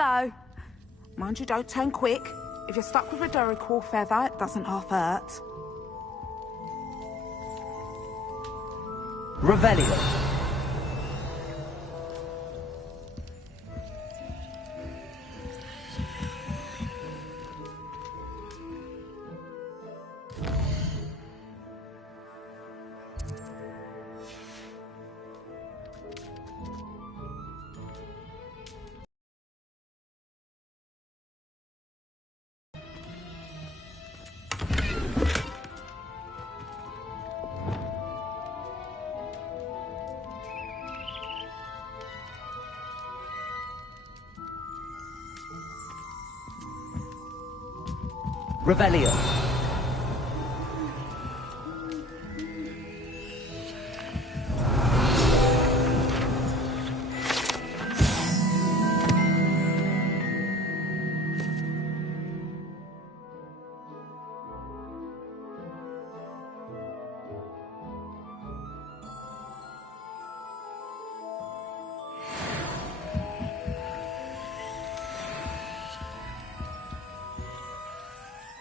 Hello. Mind you don't turn quick. If you're stuck with a Duracell feather, it doesn't half hurt. Revelio. Revelio.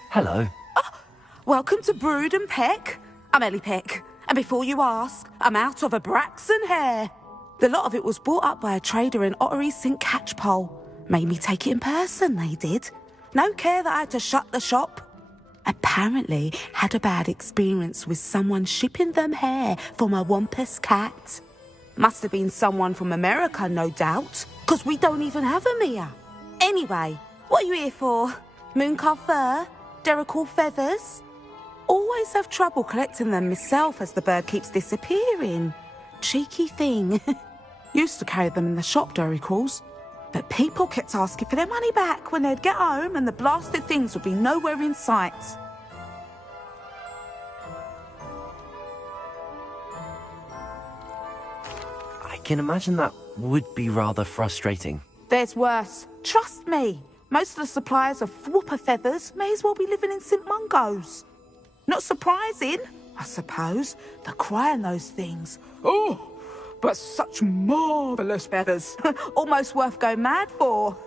Hello. Oh, welcome to Brood and Peck. I'm Ellie Peck, and before you ask, I'm out of a Braxton hair. The lot of it was bought up by a trader in Ottery St. Catchpole. Made me take it in person, they did. No care that I had to shut the shop. Apparently had a bad experience with someone shipping them hair for my Wampus cat. Must have been someone from America, no doubt, because we don't even have them here. Anyway, what are you here for? Mooncar fur? Duracell feathers? Always have trouble collecting them myself as the bird keeps disappearing. Cheeky thing. Used to carry them in the shop, Duracells. But people kept asking for their money back when they'd get home and the blasted things would be nowhere in sight. I can imagine that would be rather frustrating. There's worse. Trust me. Most of the suppliers of whooper feathers may as well be living in St. Mungo's. Not surprising, I suppose. The cry in those things. Oh, but such marvellous feathers. Almost worth going mad for.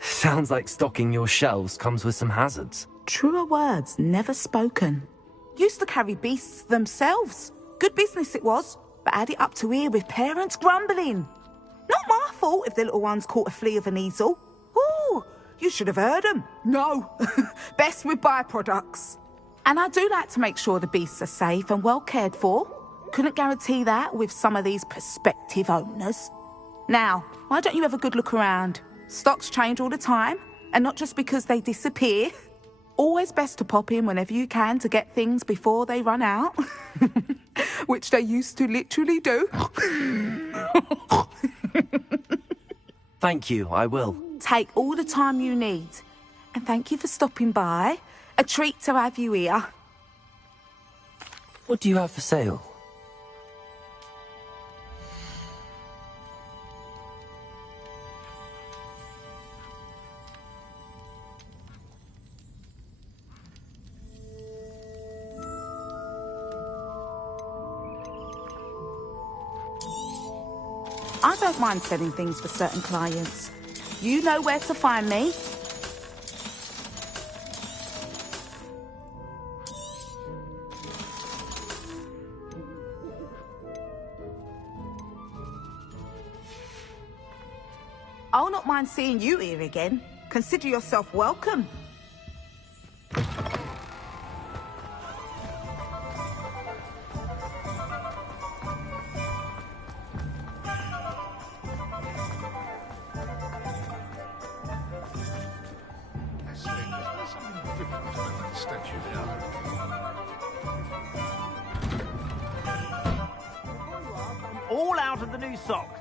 Sounds like stocking your shelves comes with some hazards. Truer words never spoken. Used to carry beasts themselves. Good business it was, but had it up to here with parents grumbling. Not my fault if the little ones caught a flea of an easel. Ooh, you should have heard them. No, best with byproducts. And I do like to make sure the beasts are safe and well cared for. Couldn't guarantee that with some of these prospective owners. Now, why don't you have a good look around? Stocks change all the time, and not just because they disappear. Always best to pop in whenever you can to get things before they run out. Which they used to literally do. Thank you, I will. Take all the time you need. And thank you for stopping by. A treat to have you here. What do you have for sale? I don't mind selling things for certain clients. You know where to find me. I'll not mind seeing you here again. Consider yourself welcome. All out of the new socks.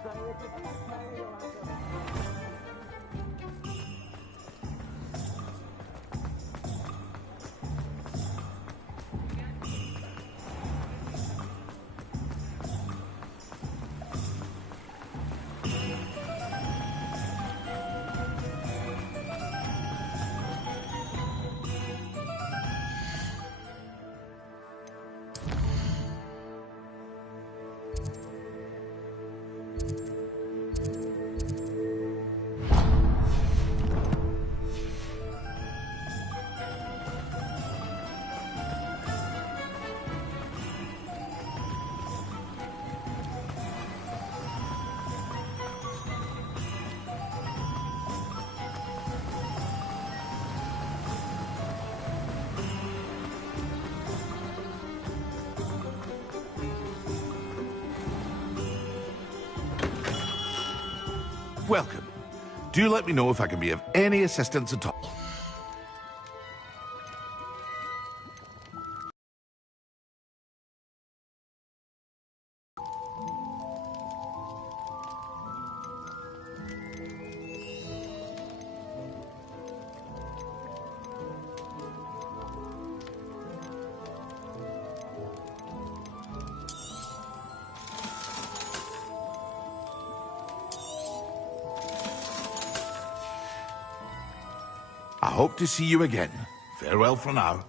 Welcome. Do let me know if I can be of any assistance at all. I hope to see you again. Farewell for now.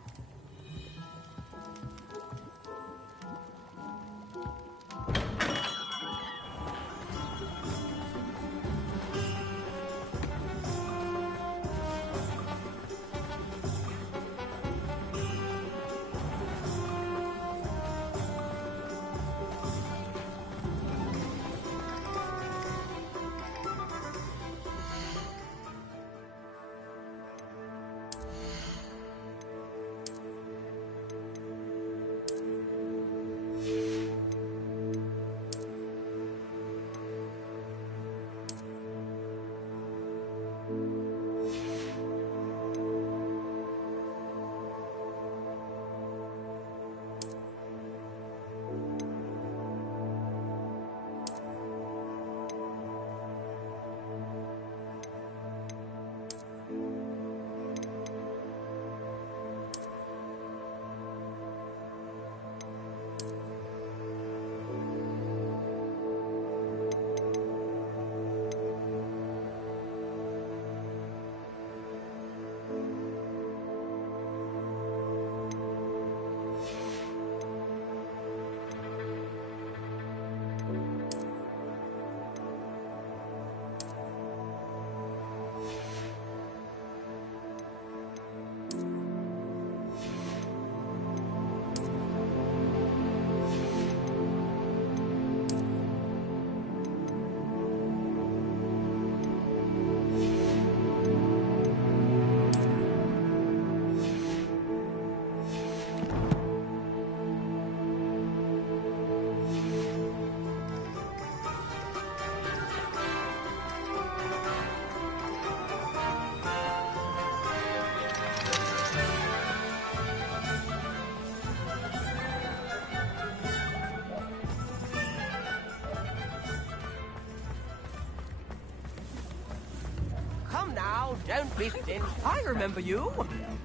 Don't be stingy. I remember you.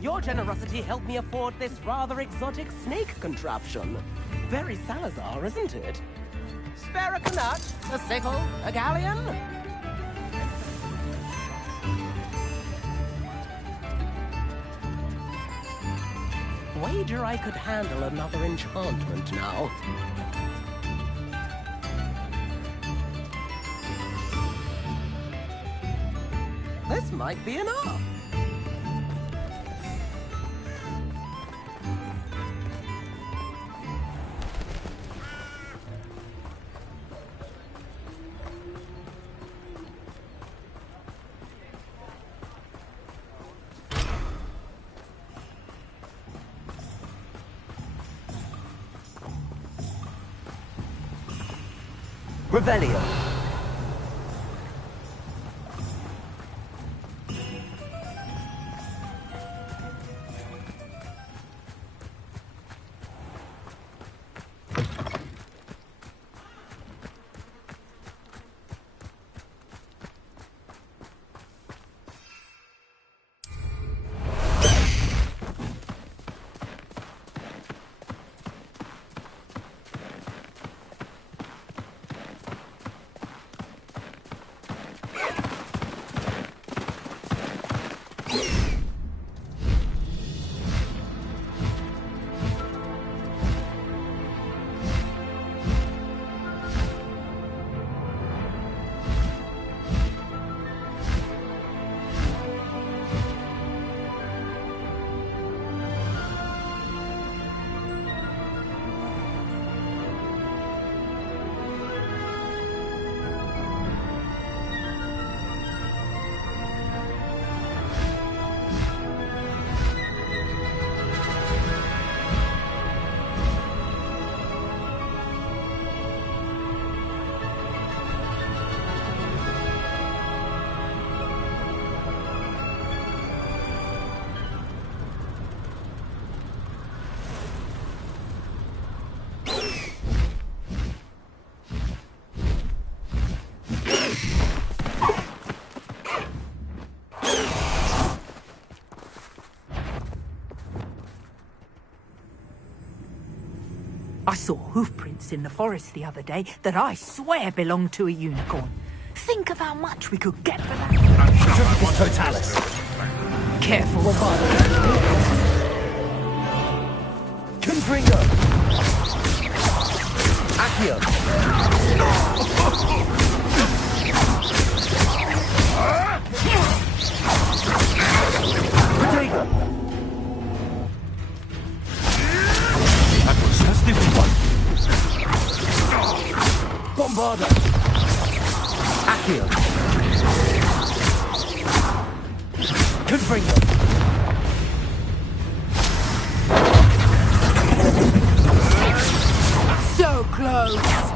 Your generosity helped me afford this rather exotic snake contraption. Very Salazar, isn't it? Spare a knut, a sickle, a galleon? Wager I could handle another enchantment now. This might be enough. Revelio. I saw hoofprints in the forest the other day that I swear belonged to a unicorn. Think of how much we could get for that. Triple Totalis. Careful, Confringo. Accio. Protego. That was a stiff one. Bombarda. Accio. Confringo. so close!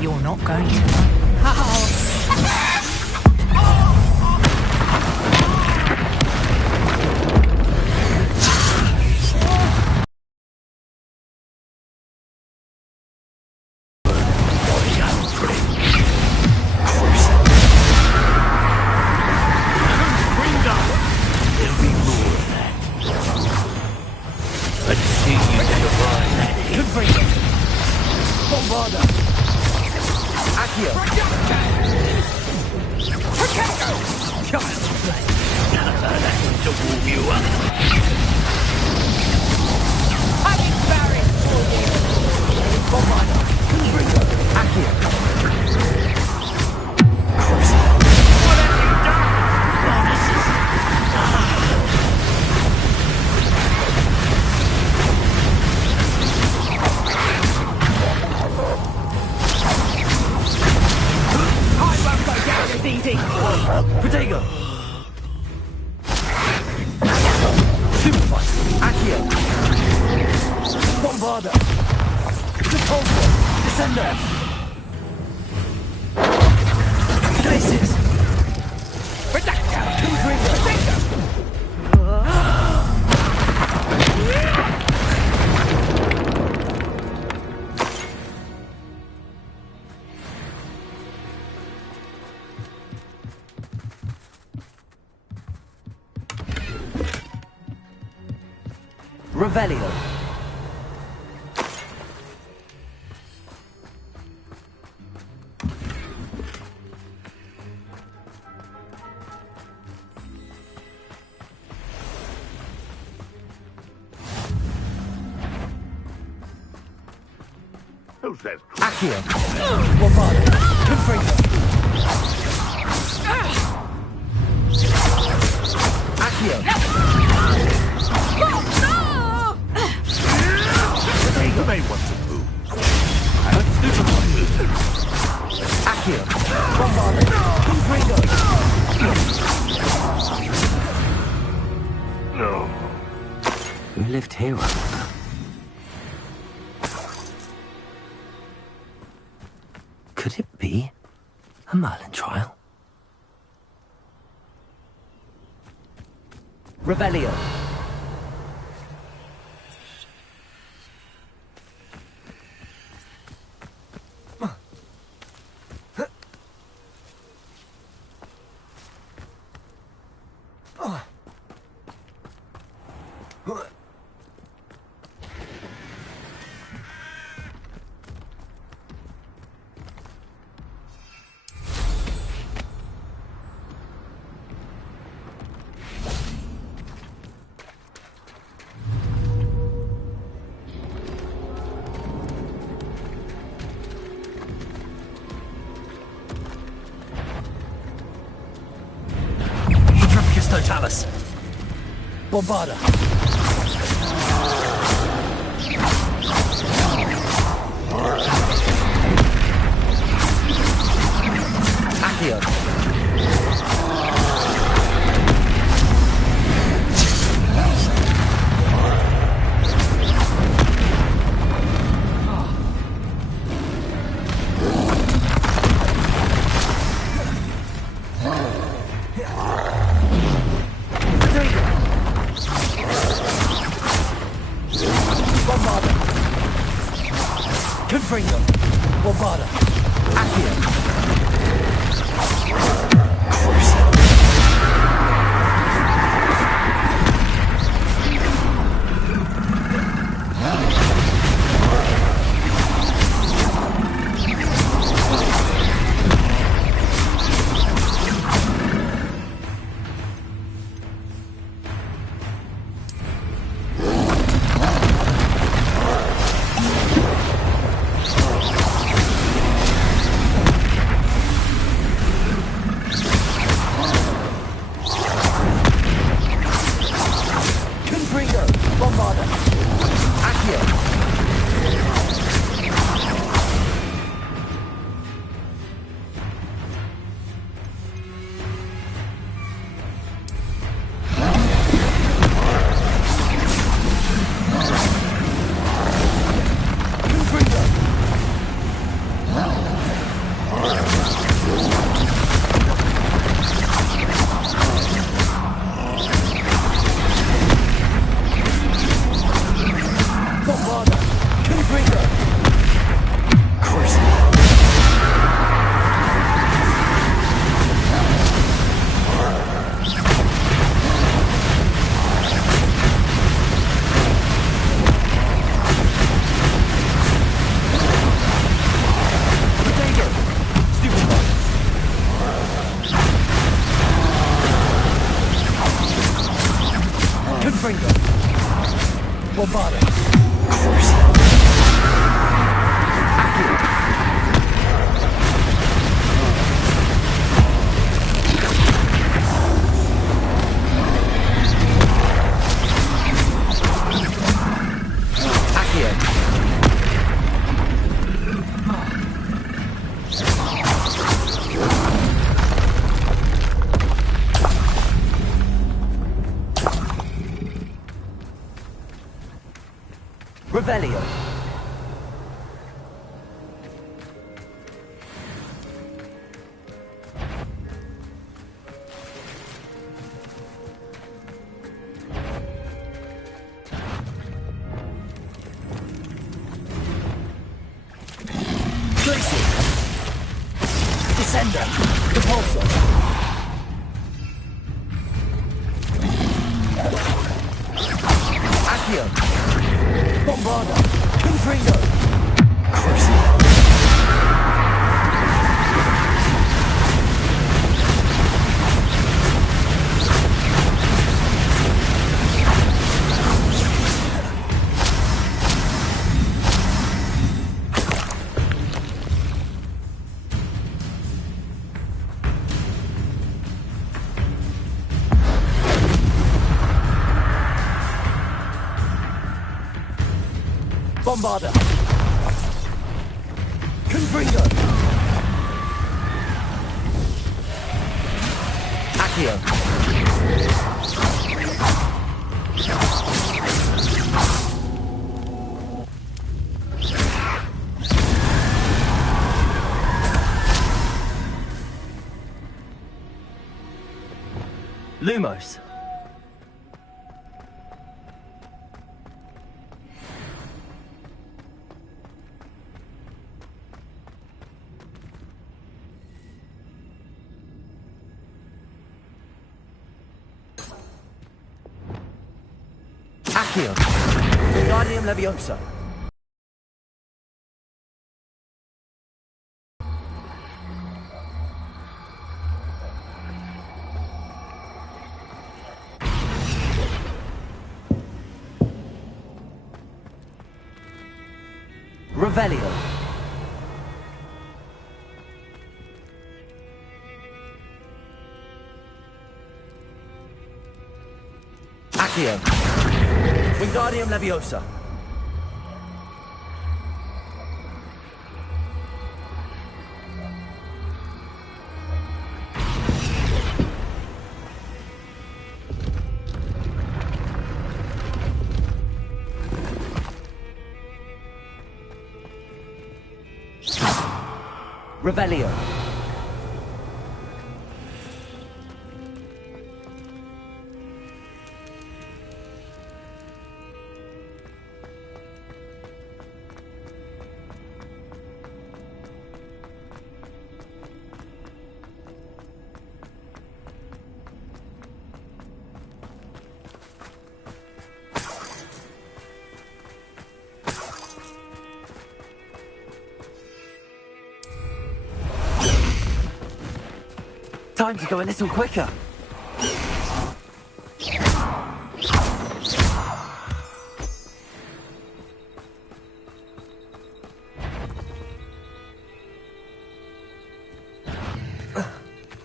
You're not going to. Protego! Superfight! Accio! Bombarda! Repulsor! Ascendant! Places! Redacta! Revelio. Who says? Accio. Bombardo. Confringo. Accio. You may want to move. Accio. Bombardo. Confringo. No. Who lived here, I wonder? Could it be a Merlin trial? Revelio. Totalis. Bombarda. Accio. Confringo. Bombarda. Accio. Bombarda. Revelio. Confringo. Repulsor. Accio. Bombarda. Confringo. Bombarda. Confringo. Accio. Lumos. Accio. Guardium Leviosa. Revelio. Accio. Wingardium Leviosa. Revelio. Time to go a little quicker.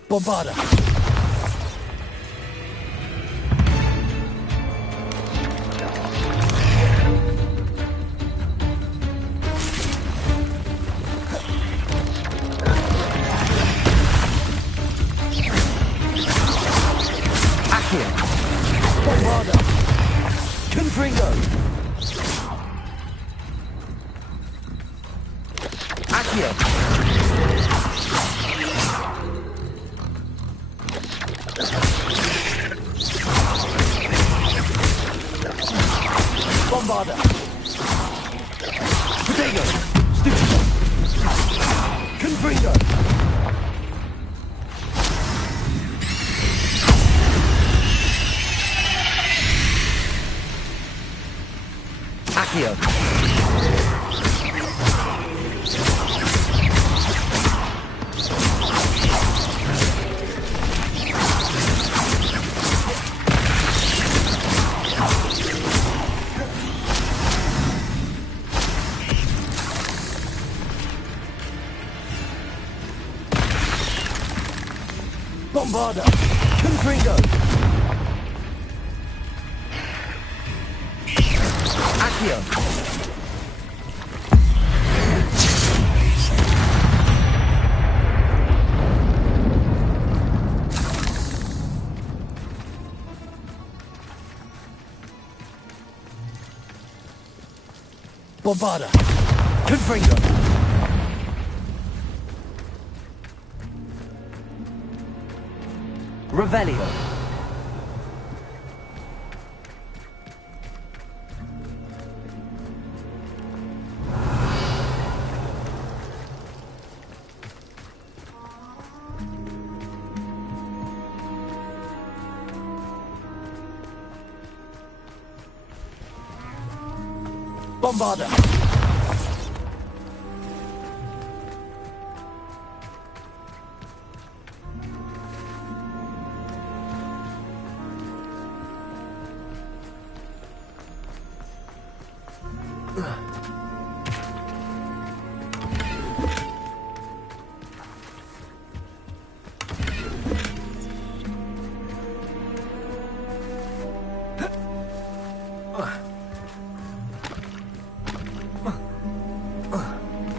Bombarda. Bombarda. Confringo. Accio. Bombarda. Potato. Stupido. Confringo. Accio. Bombarda. Confringo. Accio. Bombarda. Confringo. Revelio. Bombarder!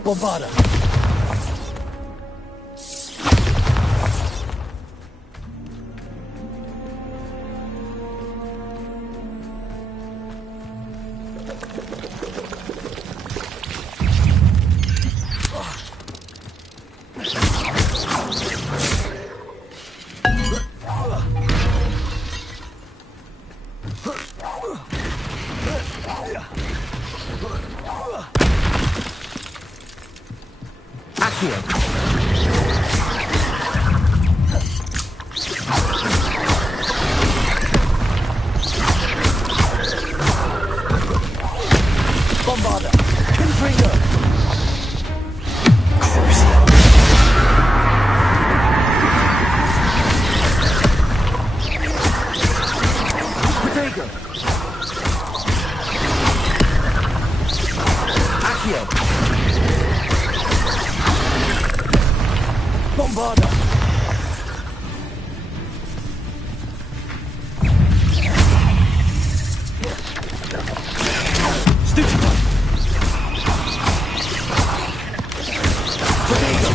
Bombarder! Bombarder! Confringo! Protego! Accio! Bombarder! Stupefy! Protego!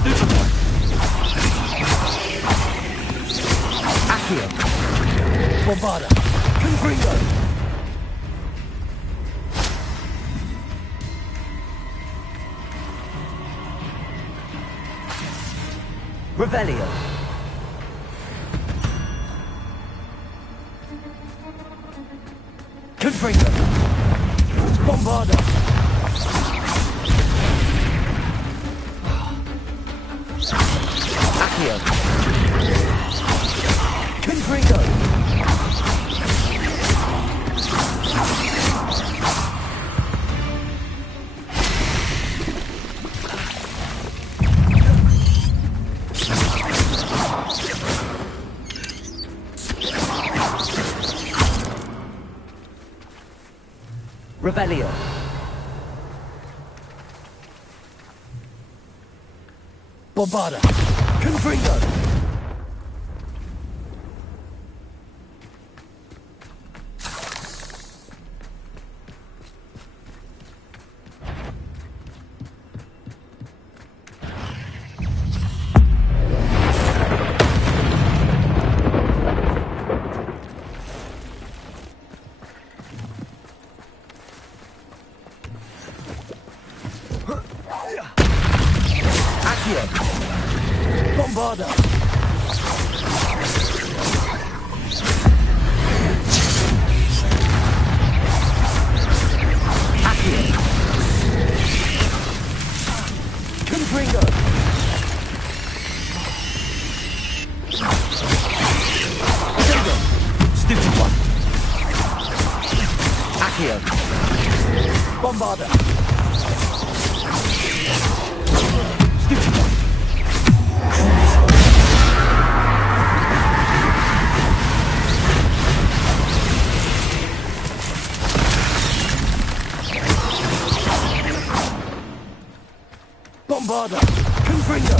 Stupefy! Accio! Bombarder! Confringo! Revelio! Confringo! Bombarder! Accio! Confringo! Revelio! Bombarder! Confringo! Accio! Bombarder! Accio! Confringo! Protego! Stupefy! Accio! Bombarder! Stupefy! Bombarder! Confringo!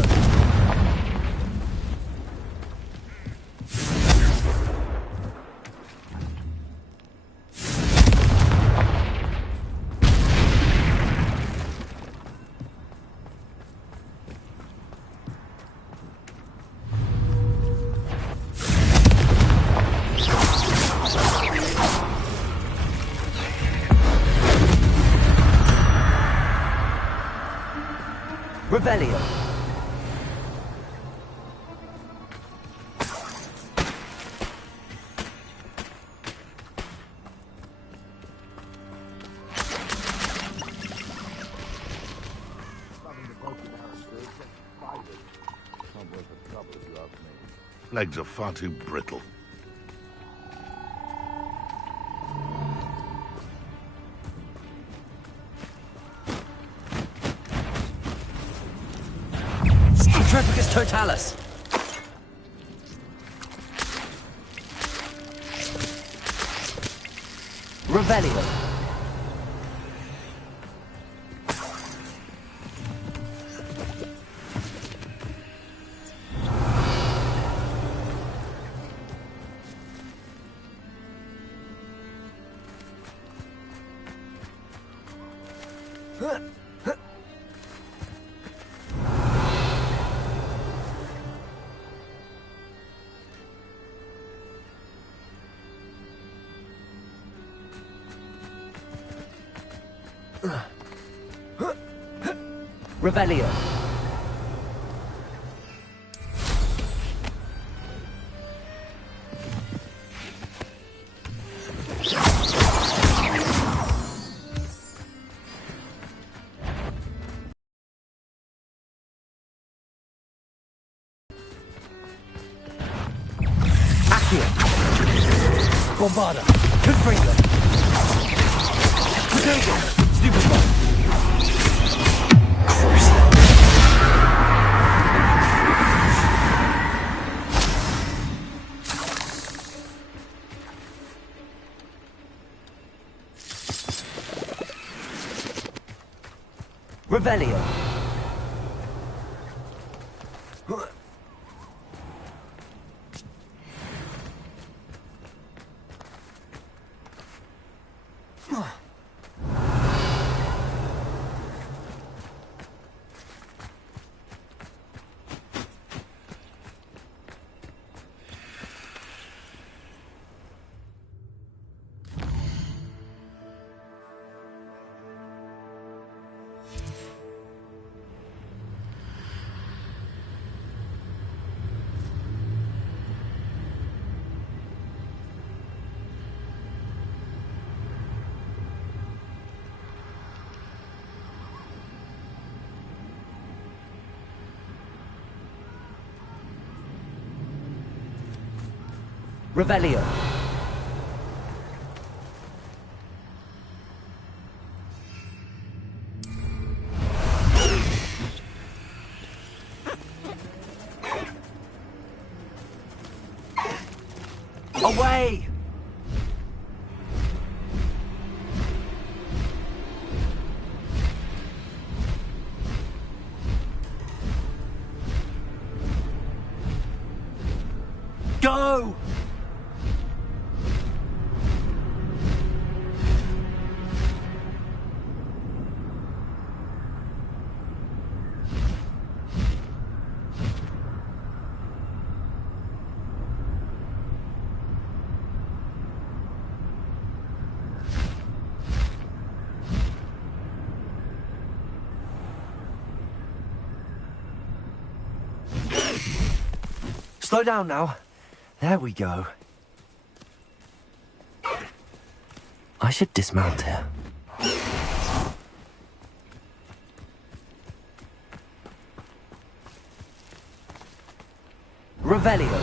Revelio! Legs are far too brittle. Totalis! Revelio! Revelio. Accio. Bombarda. Confringo. Potato. Stupid bomb. Revelio. Revelio. Away! Go! Slow down now. There we go. I should dismount here. Revelio.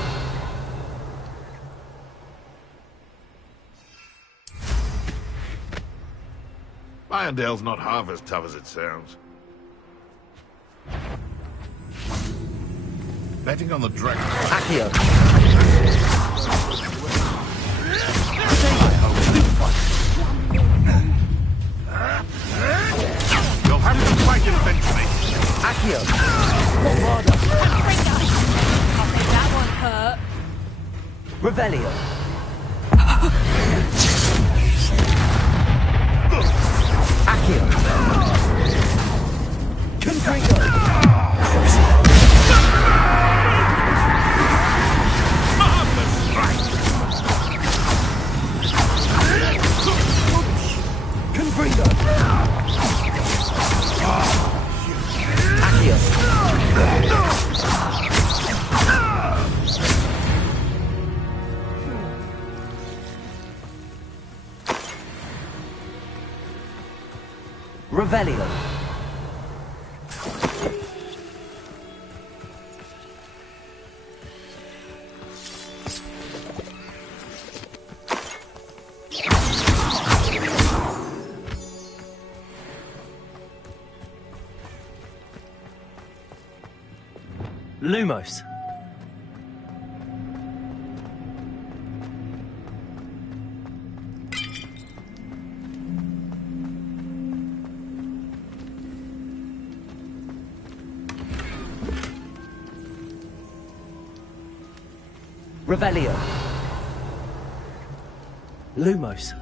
Irondale's not half as tough as it sounds. Betting on the dragon. Accio. You'll have to fight it eventually. Accio. Bombarda. That one hurt. Revelio. Accio. Confringo. Confringo. Accio. Revelio. Lumos. Revelio. Lumos.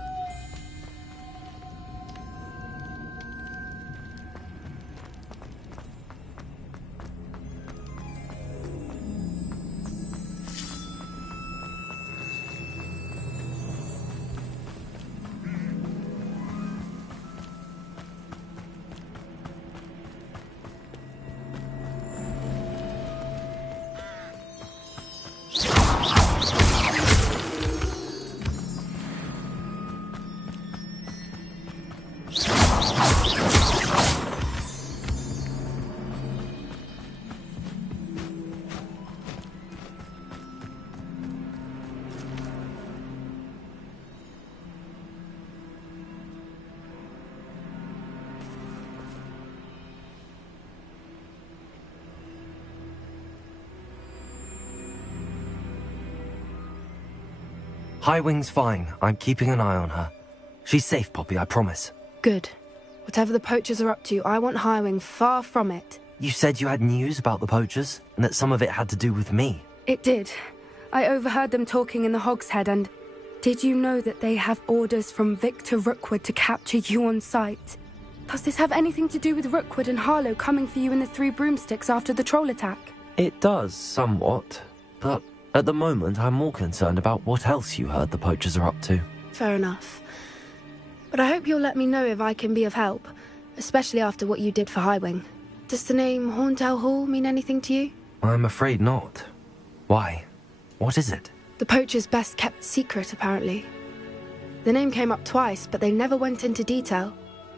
Highwing's fine. I'm keeping an eye on her. She's safe, Poppy, I promise. Good. Whatever the poachers are up to, I want Highwing far from it. You said you had news about the poachers, and that some of it had to do with me. It did. I overheard them talking in the Hogshead, and did you know that they have orders from Victor Rookwood to capture you on sight? Does this have anything to do with Rookwood and Harlow coming for you in the Three Broomsticks after the troll attack? It does, somewhat. But at the moment, I'm more concerned about what else you heard the poachers are up to. Fair enough. But I hope you'll let me know if I can be of help, especially after what you did for Highwing. Does the name Horntail Hall mean anything to you? I'm afraid not. Why? What is it? The poachers' best kept secret, apparently. The name came up twice, but they never went into detail.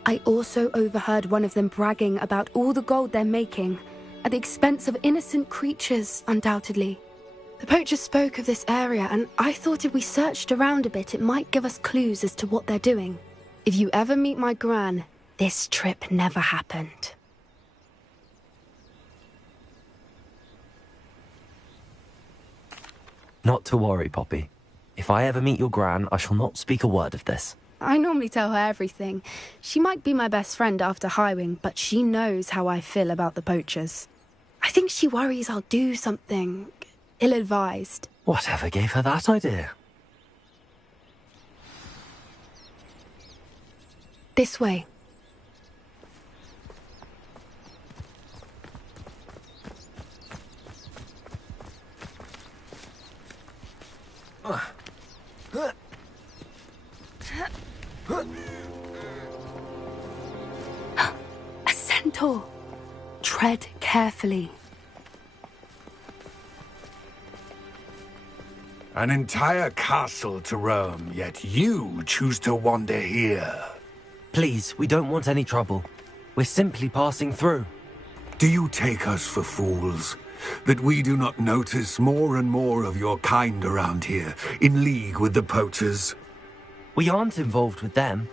I also overheard one of them bragging about all the gold they're making, at the expense of innocent creatures, undoubtedly. The poachers spoke of this area, and I thought if we searched around a bit, it might give us clues as to what they're doing. If you ever meet my gran, this trip never happened. Not to worry, Poppy. If I ever meet your gran, I shall not speak a word of this. I normally tell her everything. She might be my best friend after Highwing, but she knows how I feel about the poachers. I think she worries I'll do something ill-advised. Whatever gave her that idea? This way. A centaur. Tread carefully. An entire castle to roam, yet you choose to wander here. Please, we don't want any trouble. We're simply passing through. Do you take us for fools? That we do not notice more and more of your kind around here, in league with the poachers? We aren't involved with them.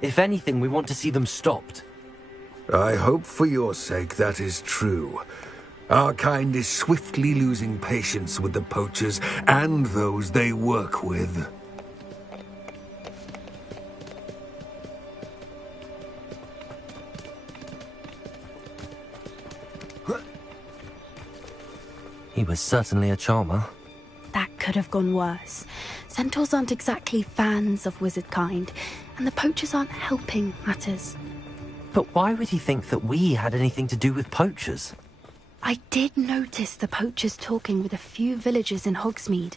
If anything, we want to see them stopped. I hope for your sake that is true. Our kind is swiftly losing patience with the poachers and those they work with. He was certainly a charmer. That could have gone worse. Centaurs aren't exactly fans of wizard kind, and the poachers aren't helping matters. But why would he think that we had anything to do with poachers? I did notice the poachers talking with a few villagers in Hogsmeade.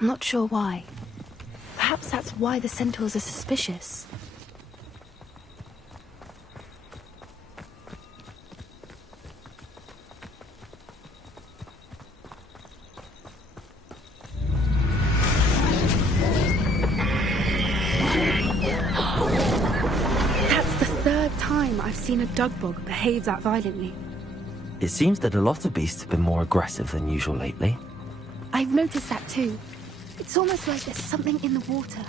I'm not sure why. Perhaps that's why the centaurs are suspicious. That's the third time I've seen a dugbog behave that violently. It seems that a lot of beasts have been more aggressive than usual lately. I've noticed that too. It's almost like there's something in the water.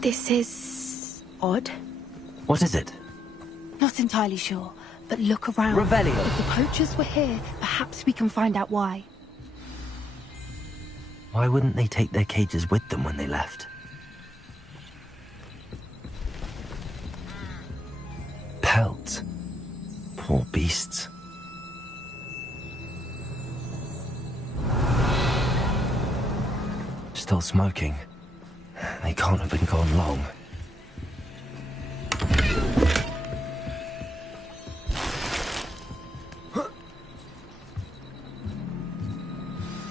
This is odd. What is it? Not entirely sure, but look around. Revelio. If the poachers were here, perhaps we can find out why. Why wouldn't they take their cages with them when they left? Pelts. Poor beasts. Still smoking. They can't have been gone long.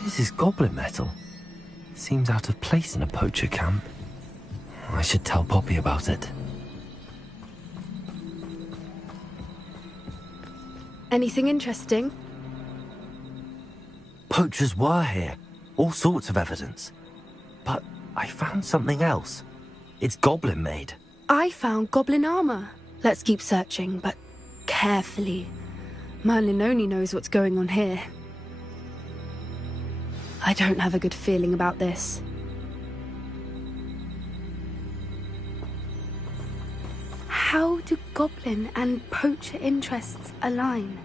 This is goblin metal. Seems out of place in a poacher camp. I should tell Poppy about it. Anything interesting? Poachers were here. All sorts of evidence. But I found something else. It's goblin made. I found goblin armor. Let's keep searching, but carefully. Merlin only knows what's going on here. I don't have a good feeling about this. How do goblin and poacher interests align?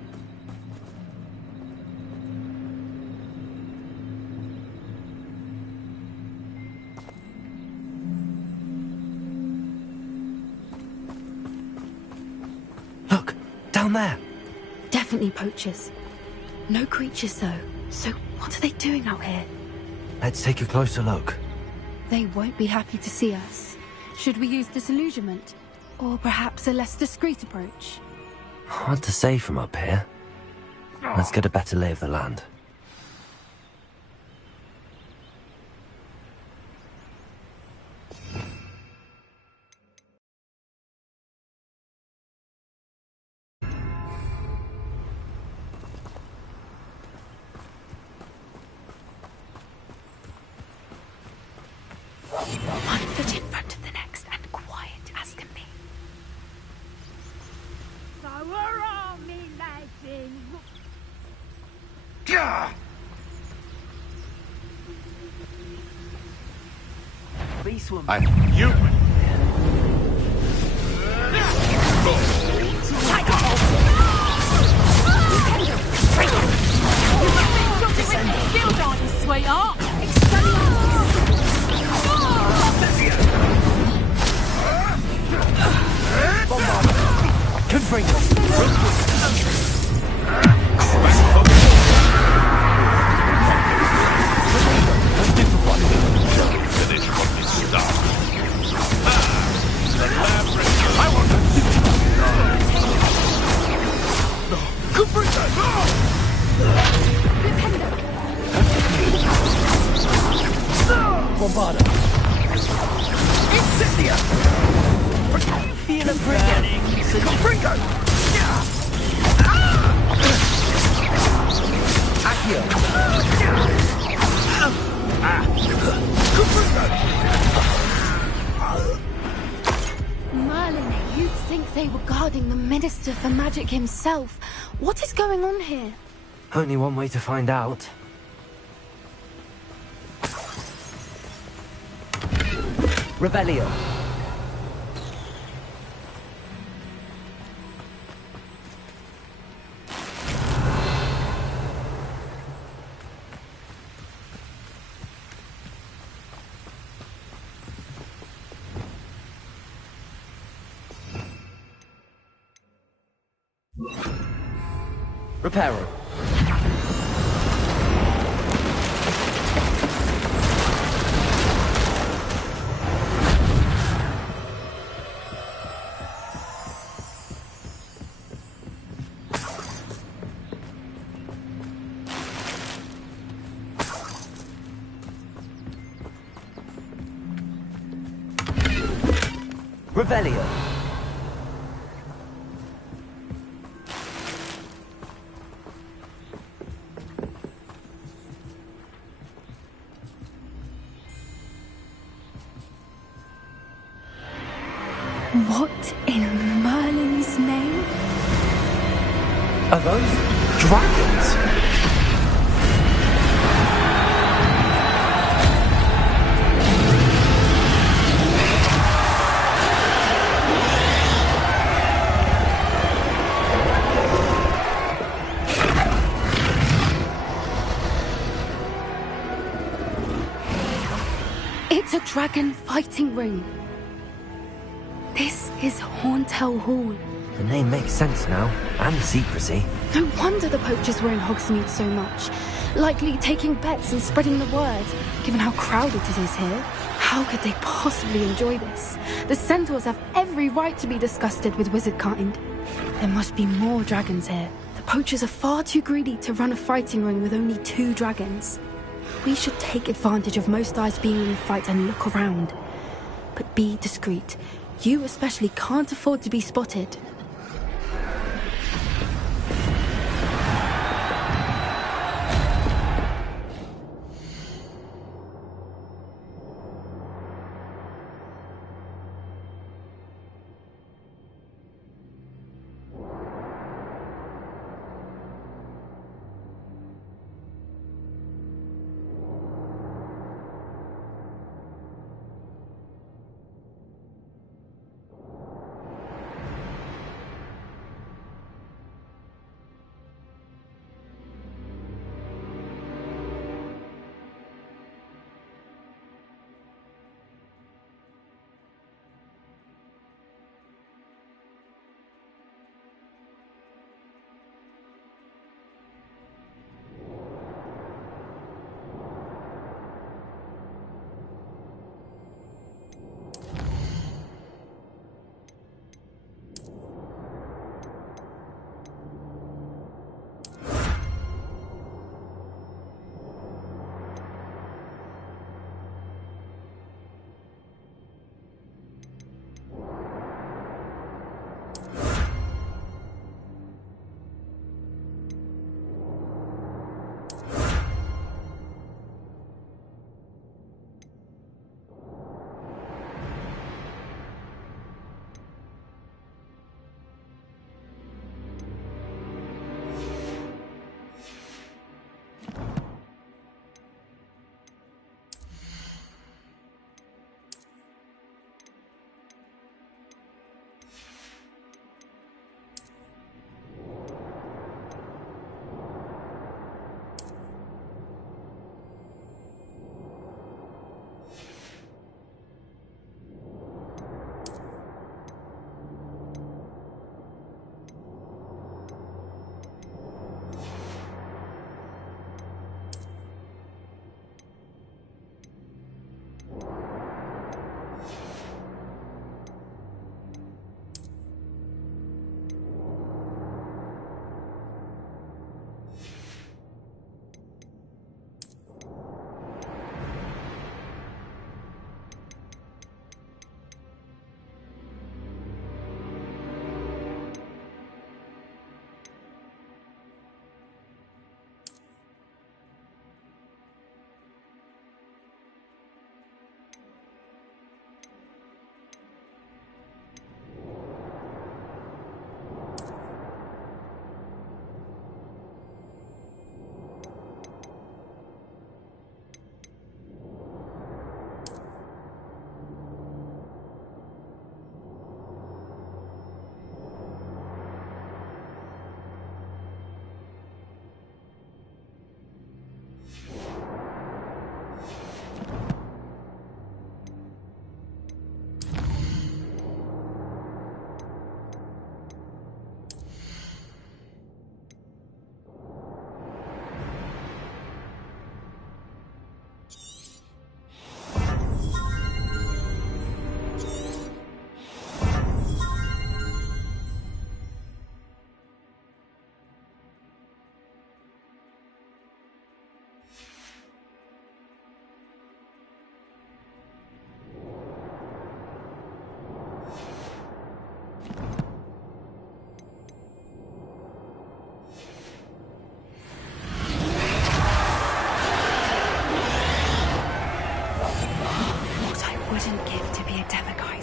Look, down there. Definitely poachers. No creatures though. So what are they doing out here? Let's take a closer look. They won't be happy to see us. Should we use disillusionment? Or perhaps a less discreet approach? Hard to say from up here. Let's get a better lay of the land. One foot in front of the next and quiet as can be. I'm human. Sweetheart! Finish what we start. The labyrinth. I want to. Good for Bombarda. Incendia! Feel a beginning. Confringo! Accio. Merlin, you'd think they were guarding the Minister for Magic himself. What is going on here? Only one way to find out. Revelio. Reparo. Revelio. What in Merlin's name? Are those dragons? dragon fighting ring. This is Horntail Hall. The name makes sense now, and the secrecy. No wonder the poachers were in Hogsmeade so much. Likely taking bets and spreading the word, given how crowded it is here. How could they possibly enjoy this? The centaurs have every right to be disgusted with wizard kind. There must be more dragons here. The poachers are far too greedy to run a fighting ring with only 2 dragons. We should take advantage of most eyes being in the fight and look around. But be discreet. You especially can't afford to be spotted.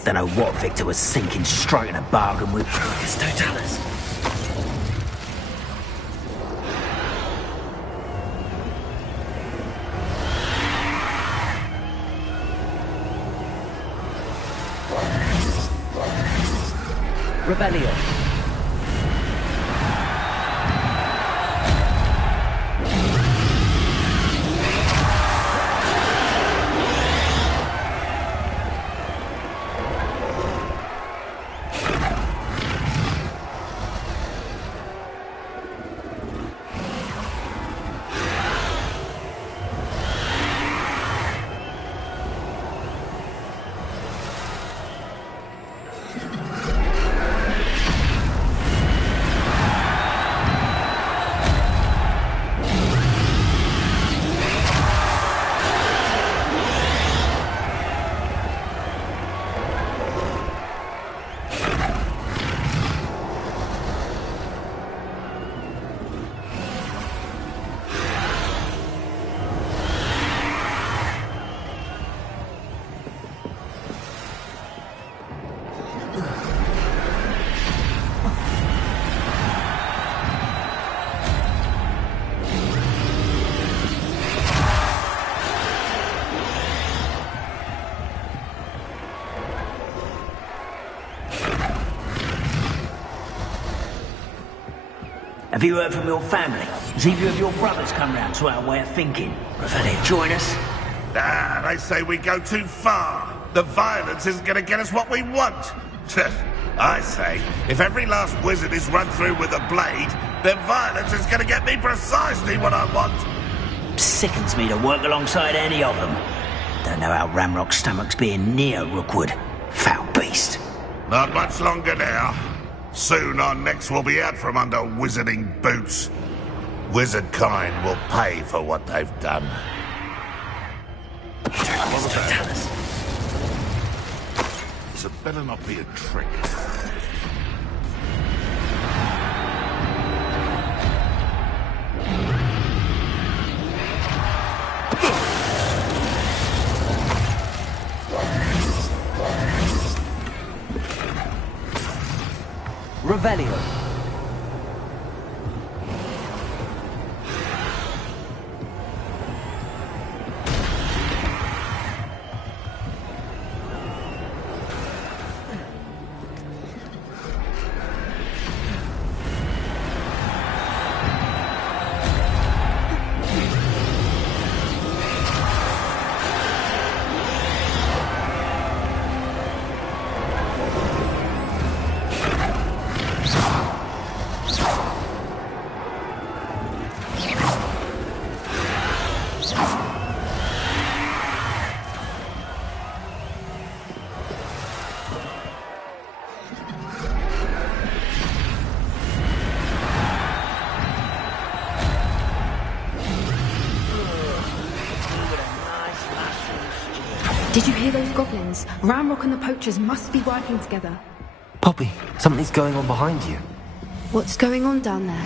Don't know what Victor was thinking, striking a bargain with Crocus Totalis. Rebellion. Have you heard from your family? Has either of your brothers come round to our way of thinking? Or have they join us? Ah, they say we go too far. The violence isn't going to get us what we want. I say, if every last wizard is run through with a blade, then violence is going to get me precisely what I want. Sickens me to work alongside any of them. Don't know how Ramrock's stomach's being near Rookwood. Foul beast. Not much longer now. Soon our necks will be out from under wizarding boots. Wizard kind will pay for what they've done. So it better not be a trick. Revelio. Did you hear those goblins? Ramrock and the poachers must be working together. Poppy, something's going on behind you. What's going on down there?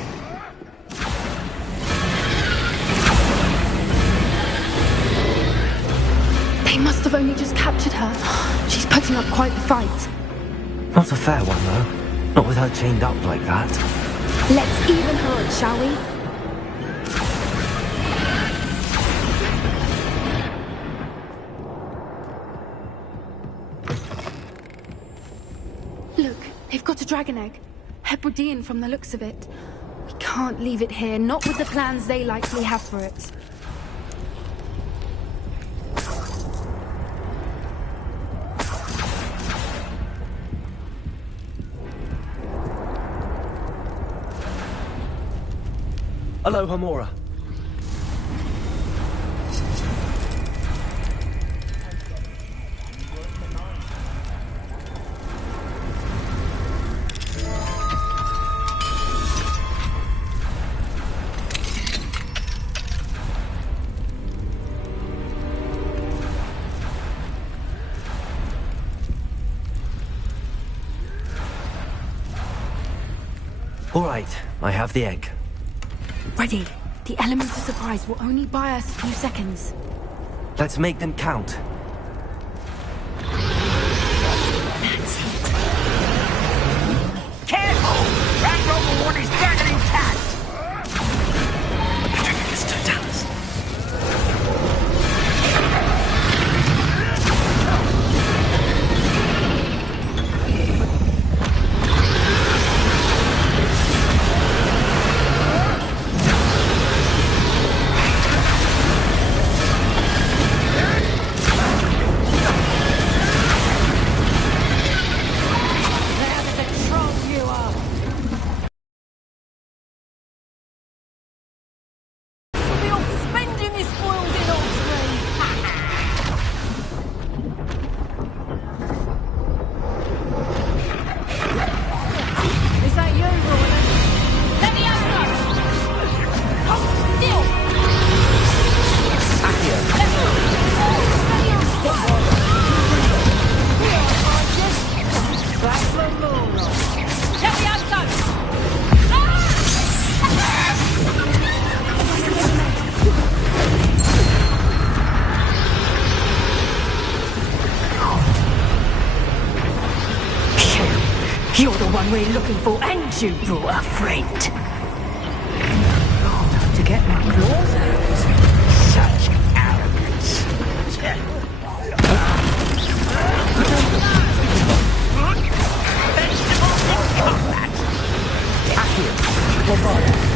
They must have only just captured her. She's putting up quite the fight. Not a fair one, though. Not with her chained up like that. Let's even her up, shall we? Look, they've got a dragon egg. Hebridean from the looks of it. We can't leave it here, not with the plans they likely have for it. Hello, Hamora. All right, I have the egg. Ready. The element of surprise will only buy us a few seconds. Let's make them count. Careful! Ramrock will want his dragon intact! It's Totalis. You're the one we're looking for, and you brought a friend. Time to get my claws out. Such arrogance. Vegetables in combat. Accio.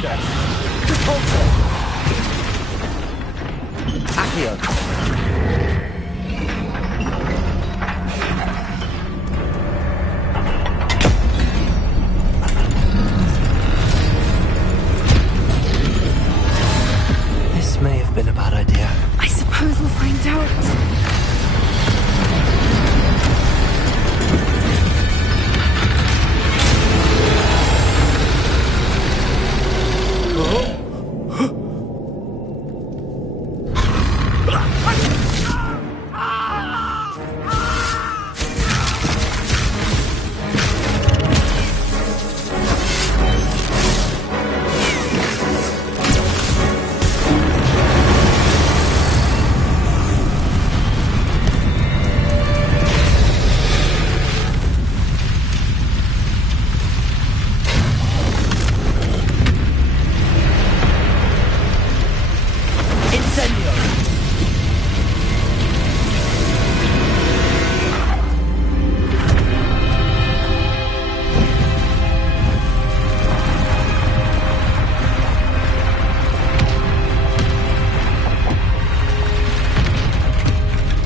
defenders! Repulsor! Accio! This may have been a bad idea. I suppose we'll find out.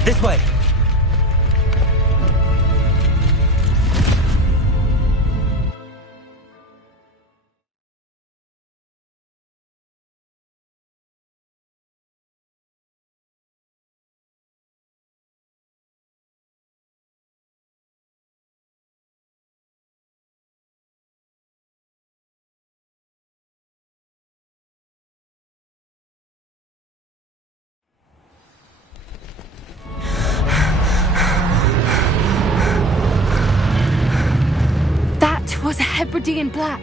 This way! Was a Hebridean black.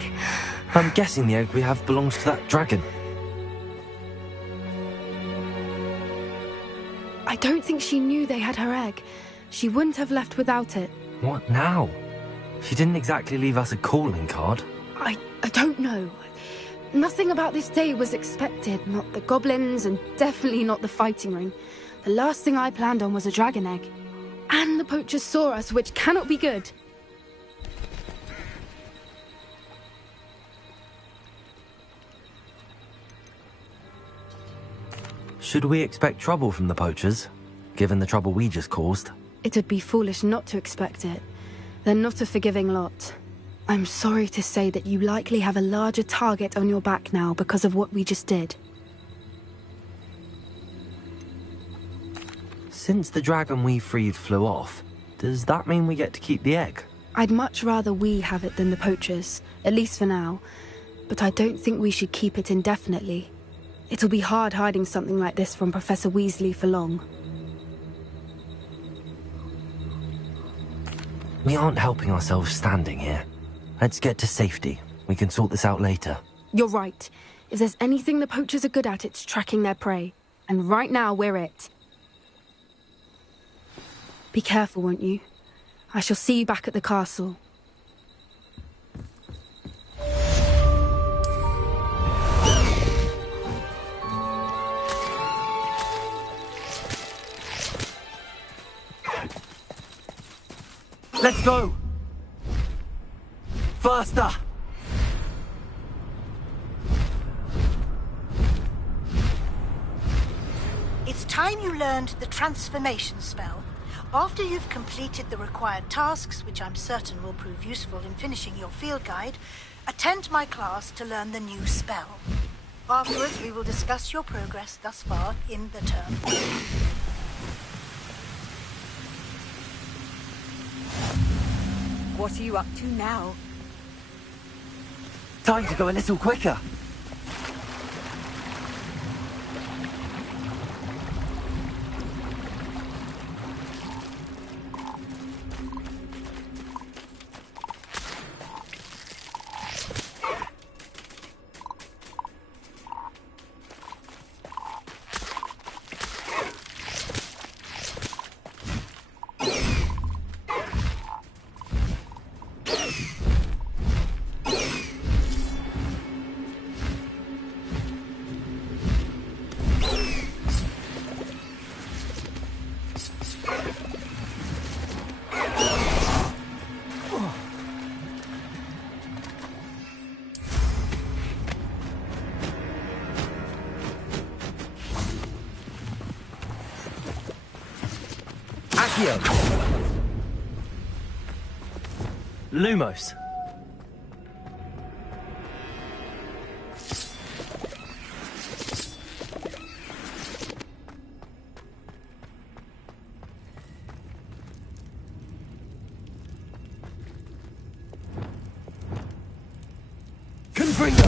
I'm guessing the egg we have belongs to that dragon. I don't think she knew they had her egg. She wouldn't have left without it. What now? She didn't exactly leave us a calling card. I don't know. Nothing about this day was expected. Not the goblins, and definitely not the fighting ring. The last thing I planned on was a dragon egg. And the poachers saw us, which cannot be good. Should we expect trouble from the poachers, given the trouble we just caused? It would be foolish not to expect it. They're not a forgiving lot. I'm sorry to say that you likely have a larger target on your back now because of what we just did. Since the dragon we freed flew off, does that mean we get to keep the egg? I'd much rather we have it than the poachers, at least for now. But I don't think we should keep it indefinitely. It'll be hard hiding something like this from Professor Weasley for long. We aren't helping ourselves standing here. Let's get to safety. We can sort this out later. You're right. If there's anything the poachers are good at, it's tracking their prey. And right now, we're it. Be careful, won't you? I shall see you back at the castle. Let's go! Faster! It's time you learned the transformation spell. After you've completed the required tasks, which I'm certain will prove useful in finishing your field guide, attend my class to learn the new spell. Afterwards, we will discuss your progress thus far in the term. What are you up to now? Time to go a little quicker. Accio. Lumos. Confringo.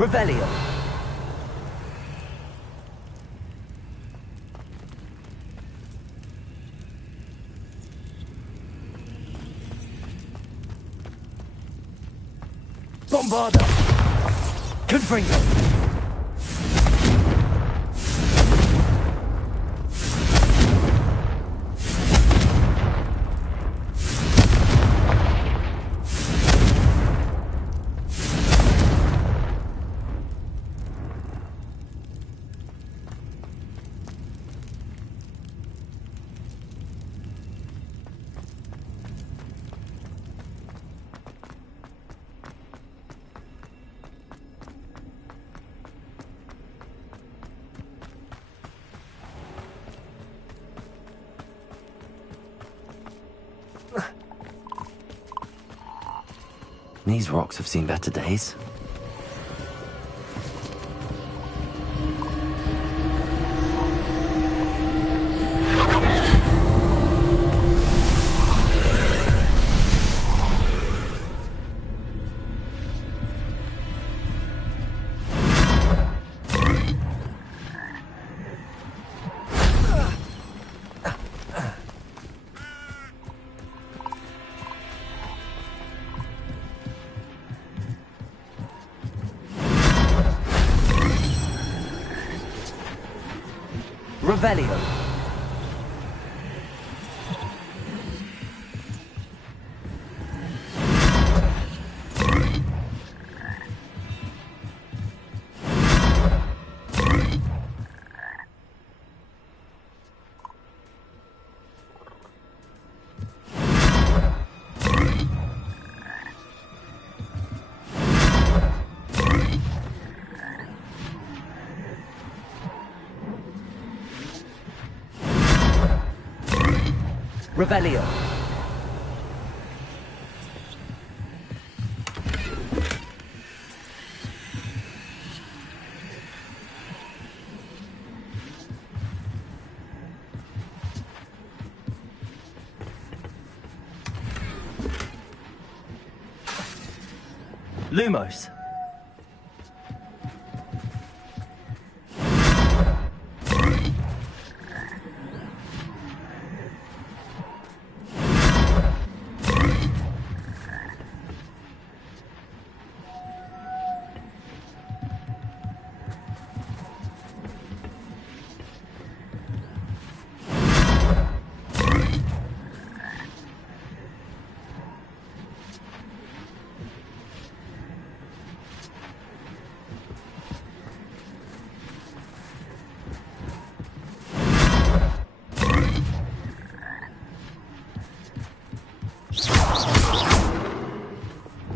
Revelio. Bombarda. Confringo. These rocks have seen better days. Revelio. Revelio. Lumos.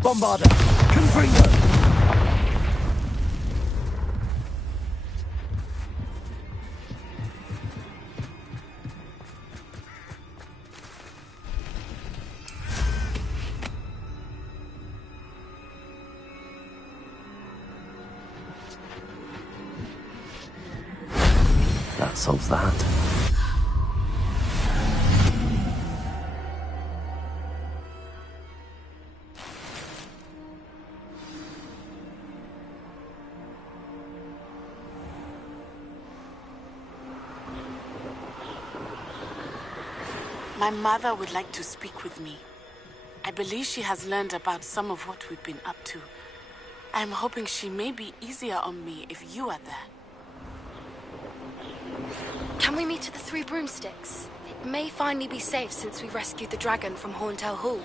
Bombarda. Confringo. That solves that. My mother would like to speak with me. I believe she has learned about some of what we've been up to. I'm hoping she may be easier on me if you are there. Can we meet at the Three Broomsticks? It may finally be safe since we rescued the dragon from Horntail Hall.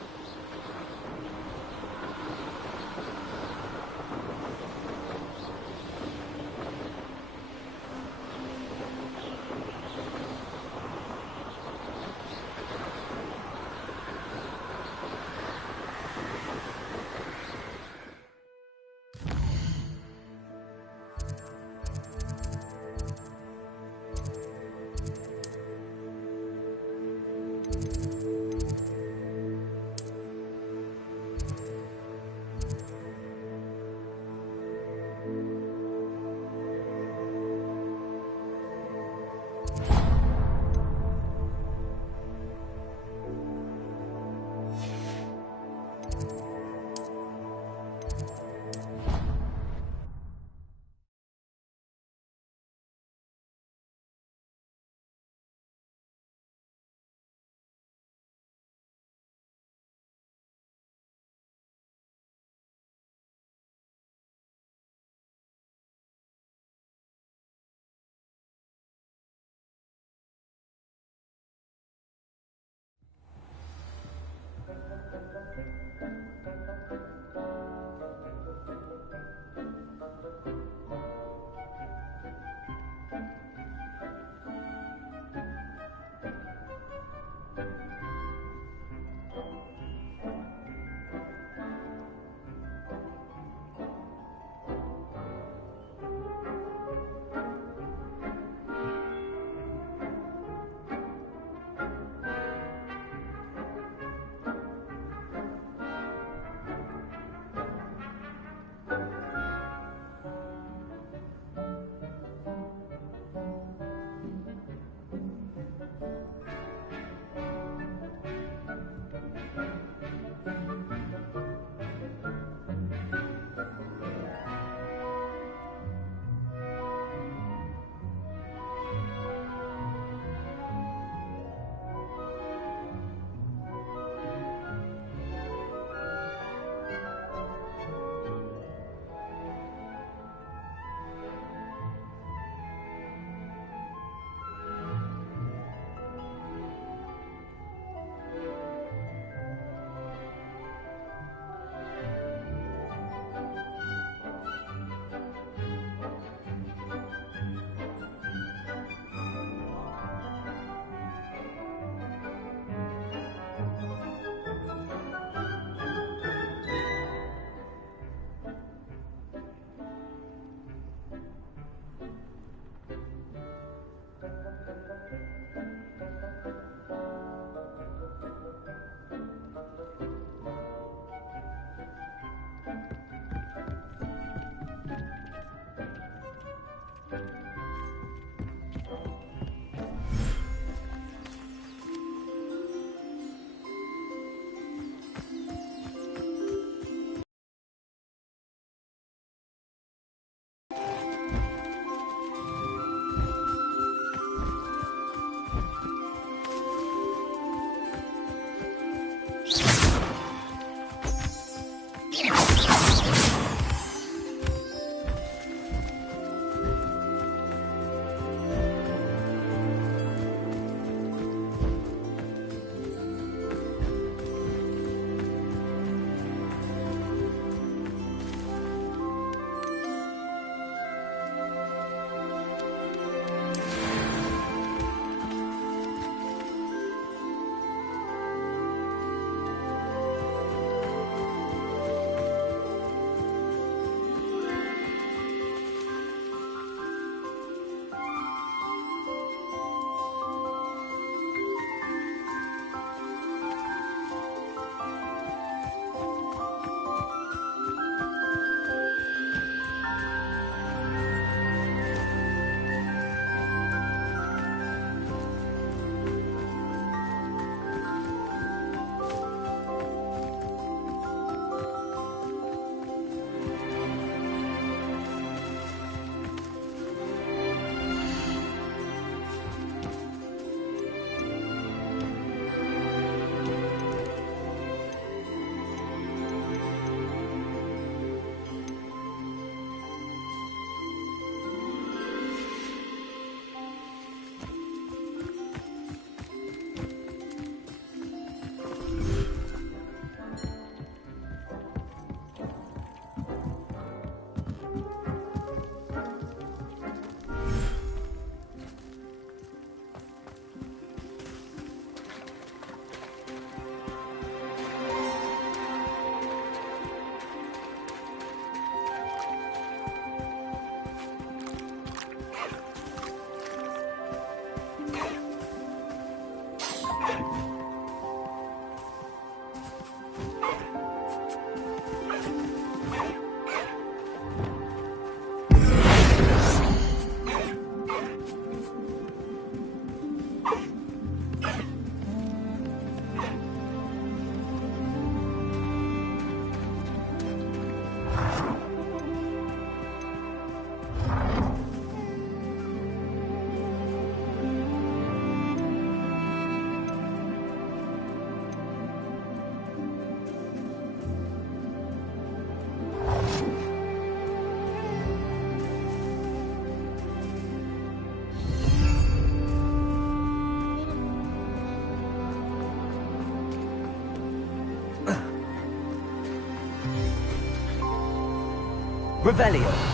Revelio.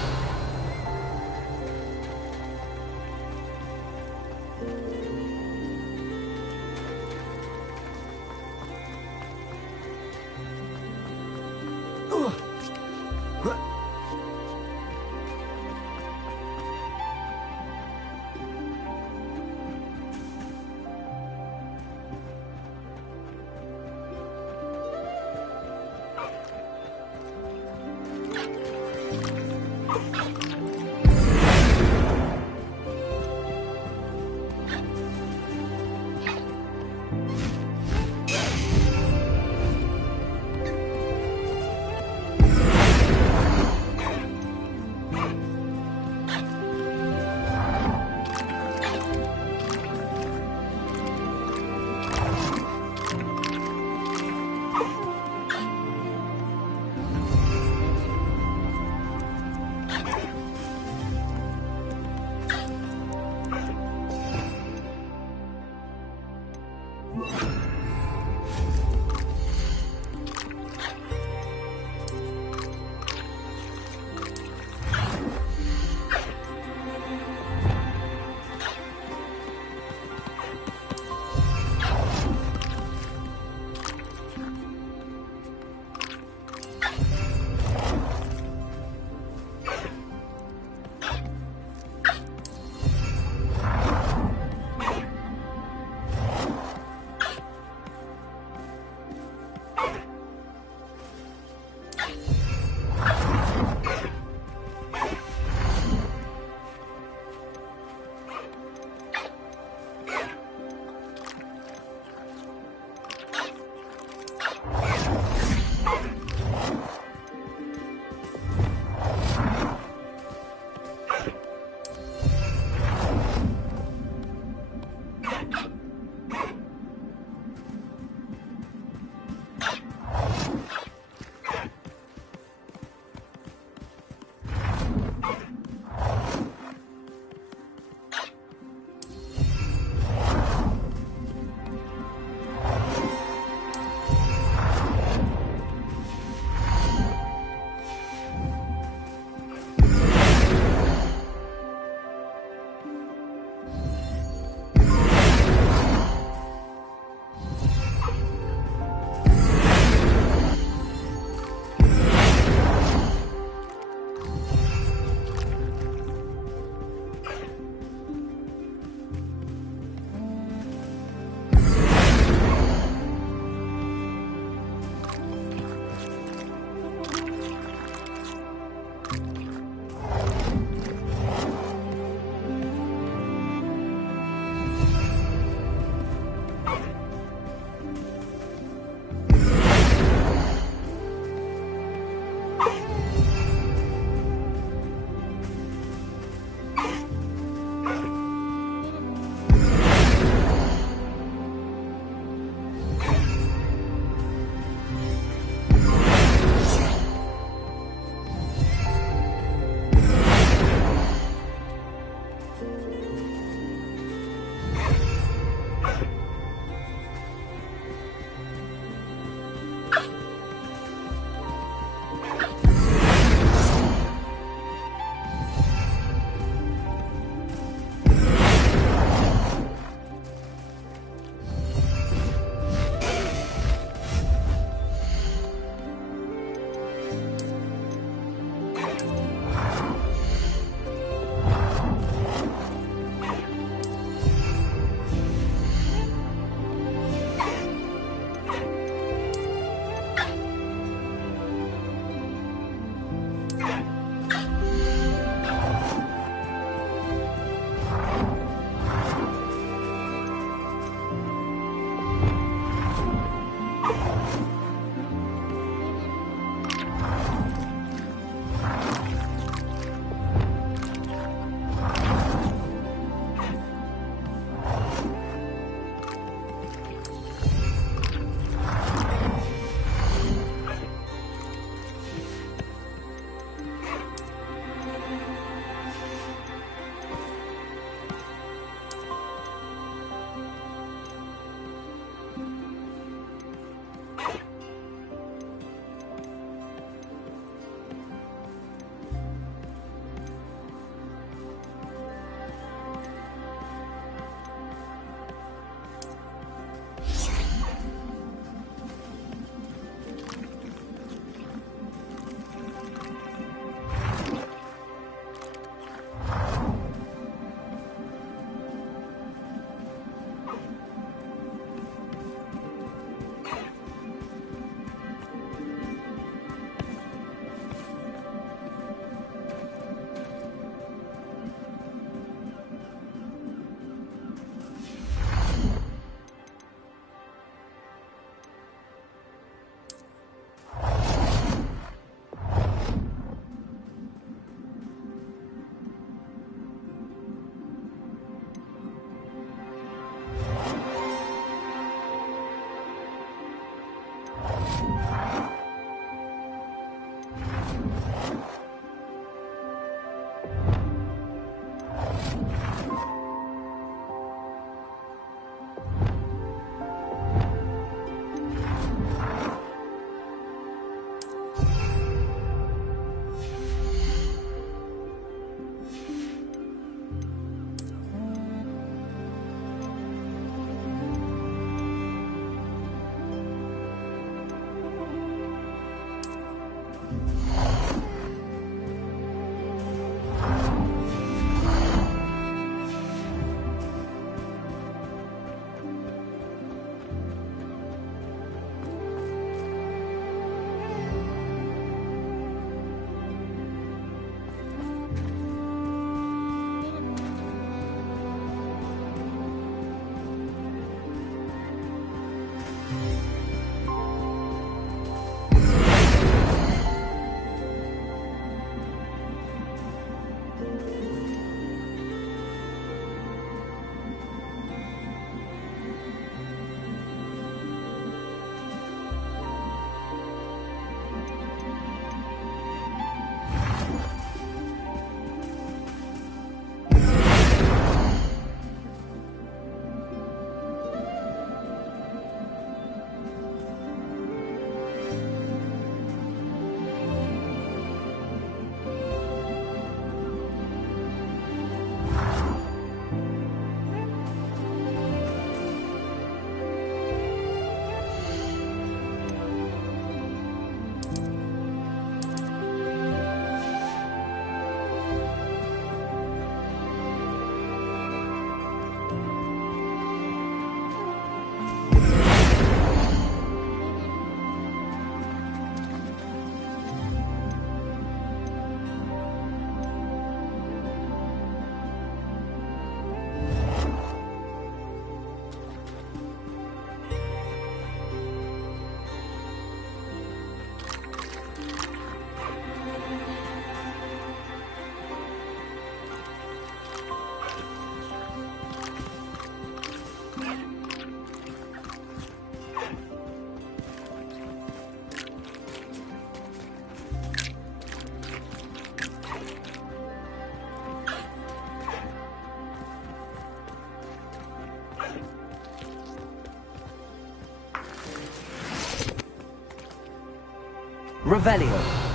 Revelio.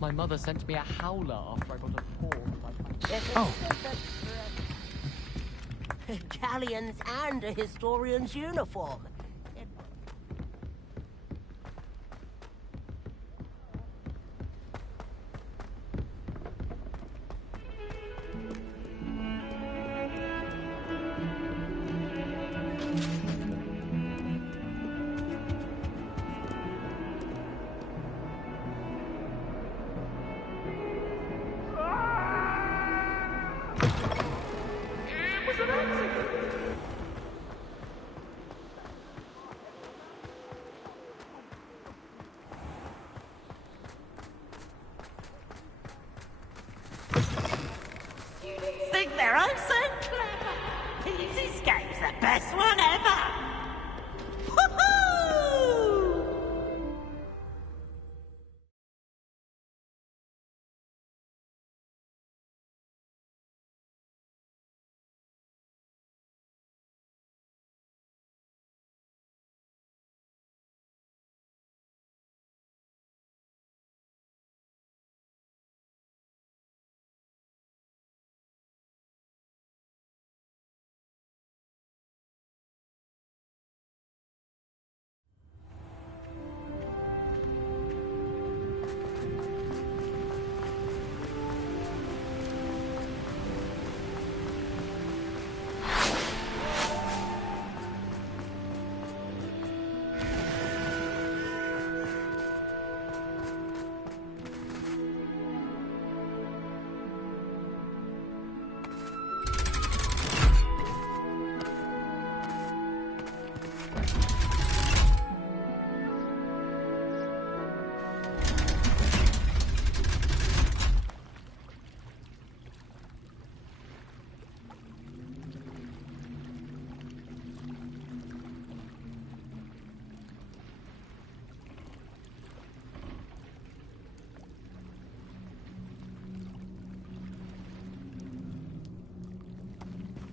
My mother sent me a howler after I got a paw on my back. Oh. Galleons and a historian's uniform. Think they're oh so clever. His escape's the best one ever. Woohoo!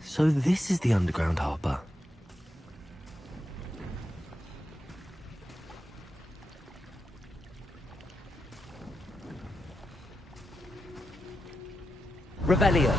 So this is the underground harbour. Revelio.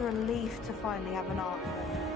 a relief to finally have an art friend.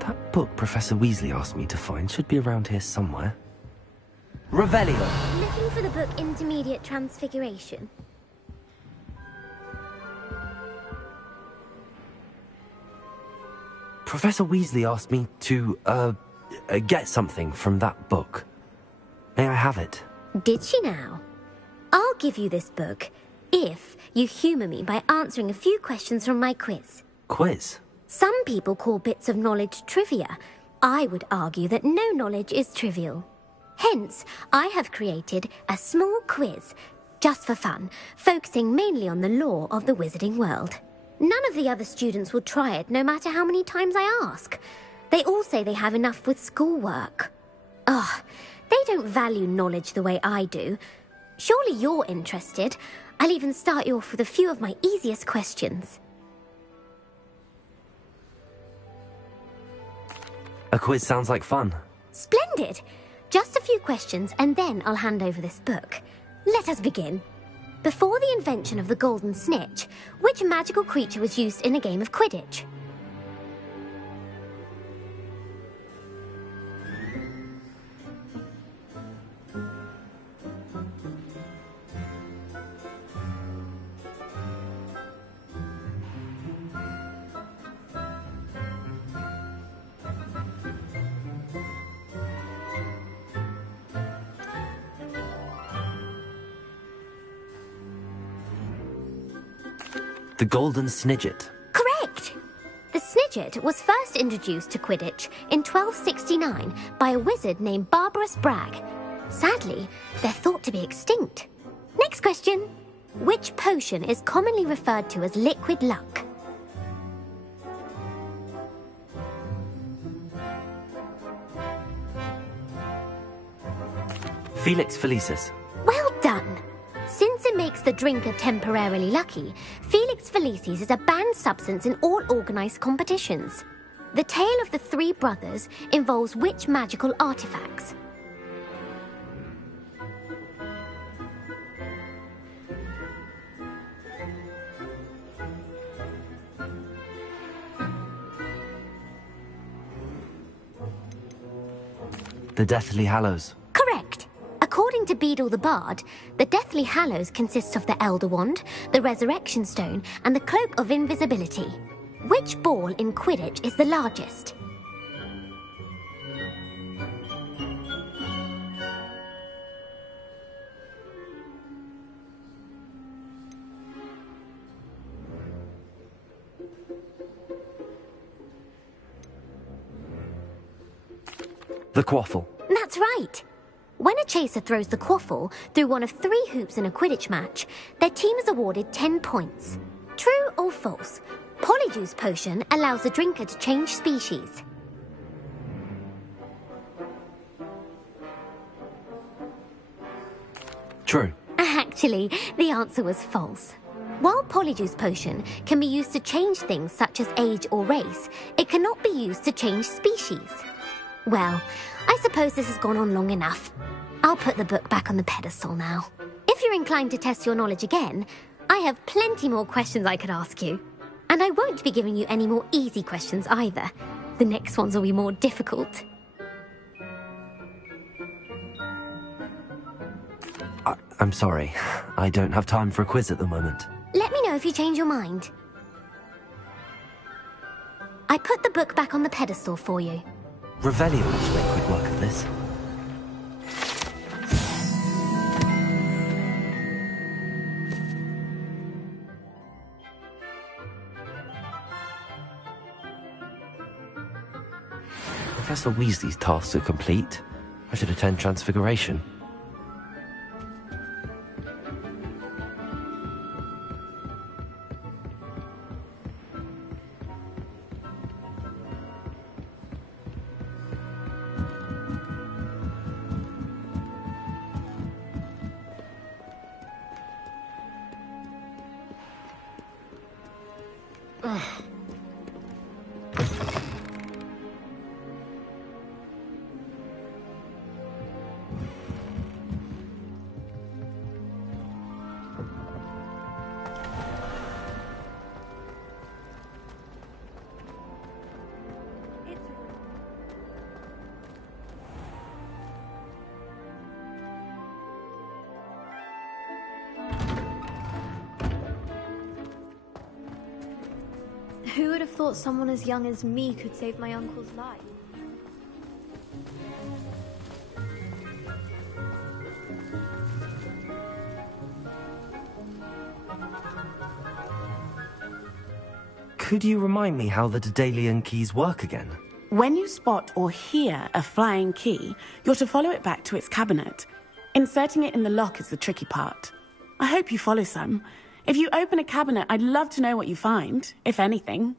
That book Professor Weasley asked me to find should be around here somewhere. Revelio! Looking for the book Intermediate Transfiguration. Professor Weasley asked me to, get something from that book. May I have it? Did she now? I'll give you this book if you humour me by answering a few questions from my quiz. Quiz? Some people call bits of knowledge trivia. I would argue that no knowledge is trivial. Hence, I have created a small quiz, just for fun, focusing mainly on the lore of the wizarding world. None of the other students will try it, no matter how many times I ask. They all say they have enough with schoolwork. Ugh, they don't value knowledge the way I do. Surely you're interested. I'll even start you off with a few of my easiest questions. A quiz sounds like fun. Splendid! Just a few questions and then I'll hand over this book. Let us begin. Before the invention of the golden snitch, which magical creature was used in a game of Quidditch? The Golden Snidget. Correct! The Snidget was first introduced to Quidditch in 1269 by a wizard named Barbarous Bragg. Sadly, they're thought to be extinct. Next question. Which potion is commonly referred to as liquid luck? Felix Felicis. Well done! Since it makes the drinker temporarily lucky, Felix Felicis is a banned substance in all organised competitions. The tale of the three brothers involves which magical artifacts? The Deathly Hallows. Correct! According to Beadle the Bard, the Deathly Hallows consists of the Elder Wand, the Resurrection Stone, and the Cloak of Invisibility. Which ball in Quidditch is the largest? The Quaffle. That's right! When a chaser throws the quaffle through one of 3 hoops in a Quidditch match, their team is awarded 10 points. True or false? Polyjuice Potion allows the drinker to change species. True. Actually, the answer was false. While Polyjuice Potion can be used to change things such as age or race, it cannot be used to change species. Well, I suppose this has gone on long enough. I'll put the book back on the pedestal now. If you're inclined to test your knowledge again, I have plenty more questions I could ask you. And I won't be giving you any more easy questions either. The next ones will be more difficult. I'm sorry. I don't have time for a quiz at the moment. Let me know if you change your mind. I put the book back on the pedestal for you. Revelio will make quick work of this. Professor Weasley's tasks are complete. I should attend Transfiguration. Who would have thought someone as young as me could save my uncle's life? Could you remind me how the Daedalian keys work again? When you spot or hear a flying key, you're to follow it back to its cabinet. Inserting it in the lock is the tricky part. I hope you follow some. If you open a cabinet, I'd love to know what you find, if anything.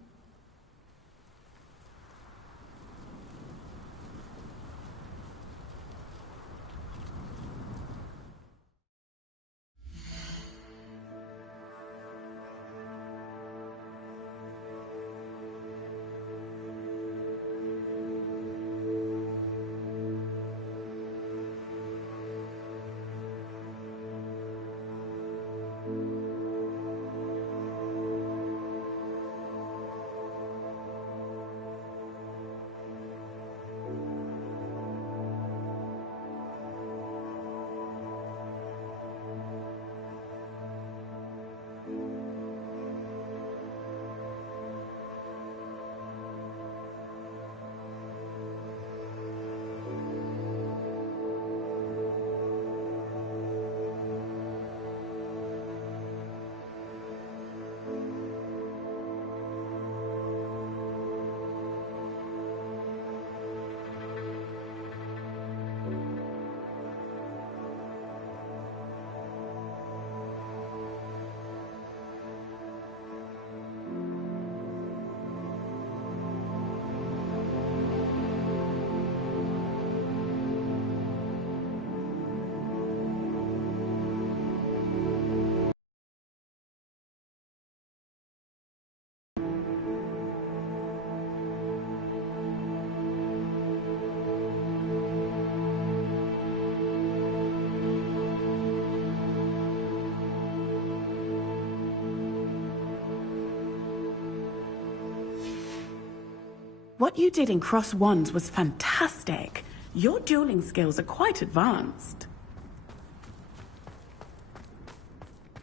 What you did in Cross Wands was fantastic. Your dueling skills are quite advanced.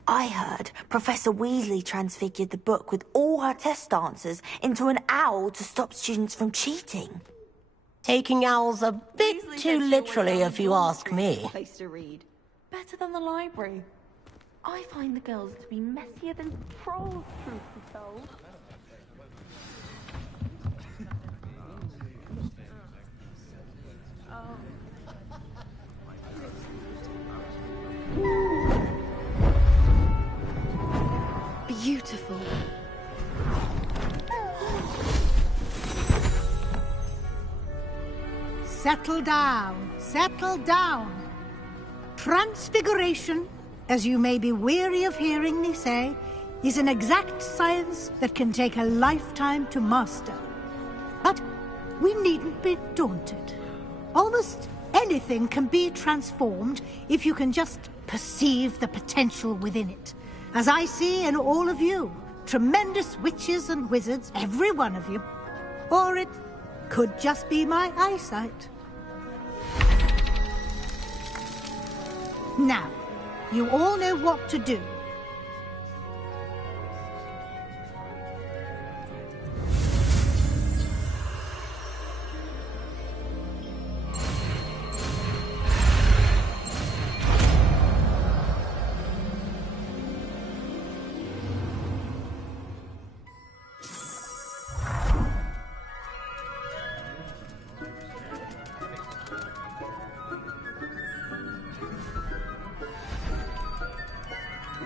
I heard Professor Weasley transfigured the book with all her test answers into an owl to stop students from cheating. Taking owls a bit too literally, if you ask me. Place to read. Better than the library. I find the girls to be messier than trolls, truth be told. Beautiful. Settle down, settle down. Transfiguration, as you may be weary of hearing me say, is an exact science that can take a lifetime to master. But we needn't be daunted. Almost anything can be transformed if you can just perceive the potential within it. As I see in all of you, tremendous witches and wizards, every one of you. Or it could just be my eyesight. Now, you all know what to do.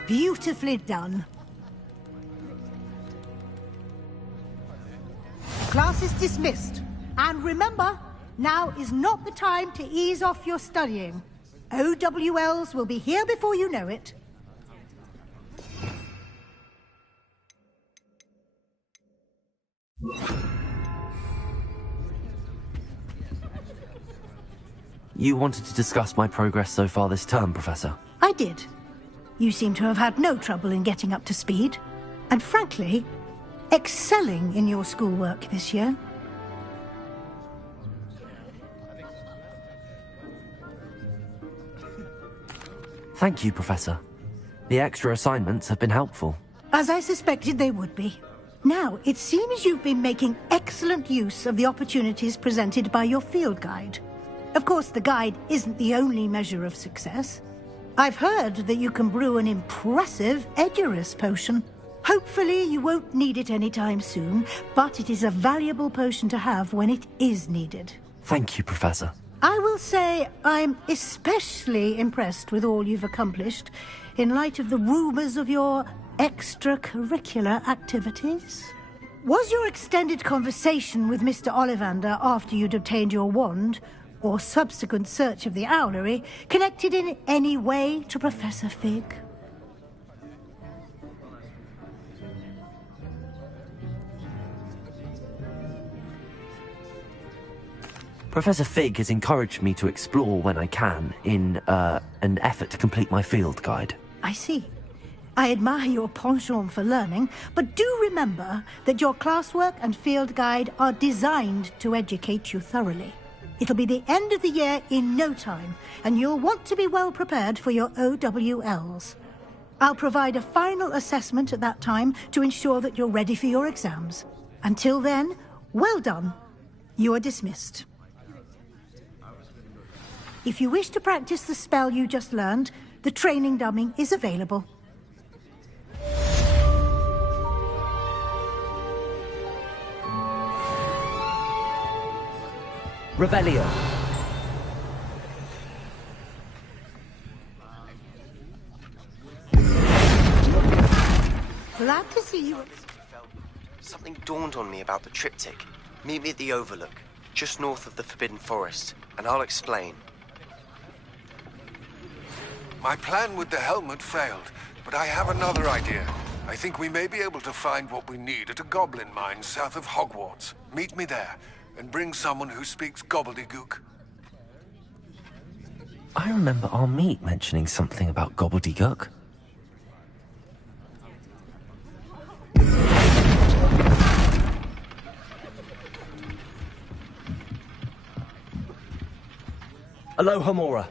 Beautifully done. Class is dismissed. And remember, now is not the time to ease off your studying. OWLs will be here before you know it. You wanted to discuss my progress so far this term, Professor. I did. You seem to have had no trouble in getting up to speed. And frankly, excelling in your schoolwork this year. Thank you, Professor. The extra assignments have been helpful. As I suspected they would be. Now, it seems you've been making excellent use of the opportunities presented by your field guide. Of course, the guide isn't the only measure of success. I've heard that you can brew an impressive Edurus potion. Hopefully, you won't need it anytime soon, but it is a valuable potion to have when it is needed. Thank you, Professor. I will say I'm especially impressed with all you've accomplished in light of the rumors of your extracurricular activities. Was your extended conversation with Mr. Ollivander after you'd obtained your wand, or subsequent search of the owlery, connected in any way to Professor Fig? Professor Fig has encouraged me to explore when I can in an effort to complete my field guide. I see. I admire your penchant for learning, but do remember that your classwork and field guide are designed to educate you thoroughly. It'll be the end of the year in no time, and you'll want to be well prepared for your OWLs. I'll provide a final assessment at that time to ensure that you're ready for your exams. Until then, well done. You are dismissed. If you wish to practice the spell you just learned, the training dummy is available. Revelio. Glad to see you. Something dawned on me about the triptych. Meet me at the Overlook, just north of the Forbidden Forest, and I'll explain. My plan with the helmet failed, but I have another idea. I think we may be able to find what we need at a goblin mine south of Hogwarts. Meet me there, and bring someone who speaks gobbledygook. I remember our meet mentioning something about gobbledygook. Aloha Mora.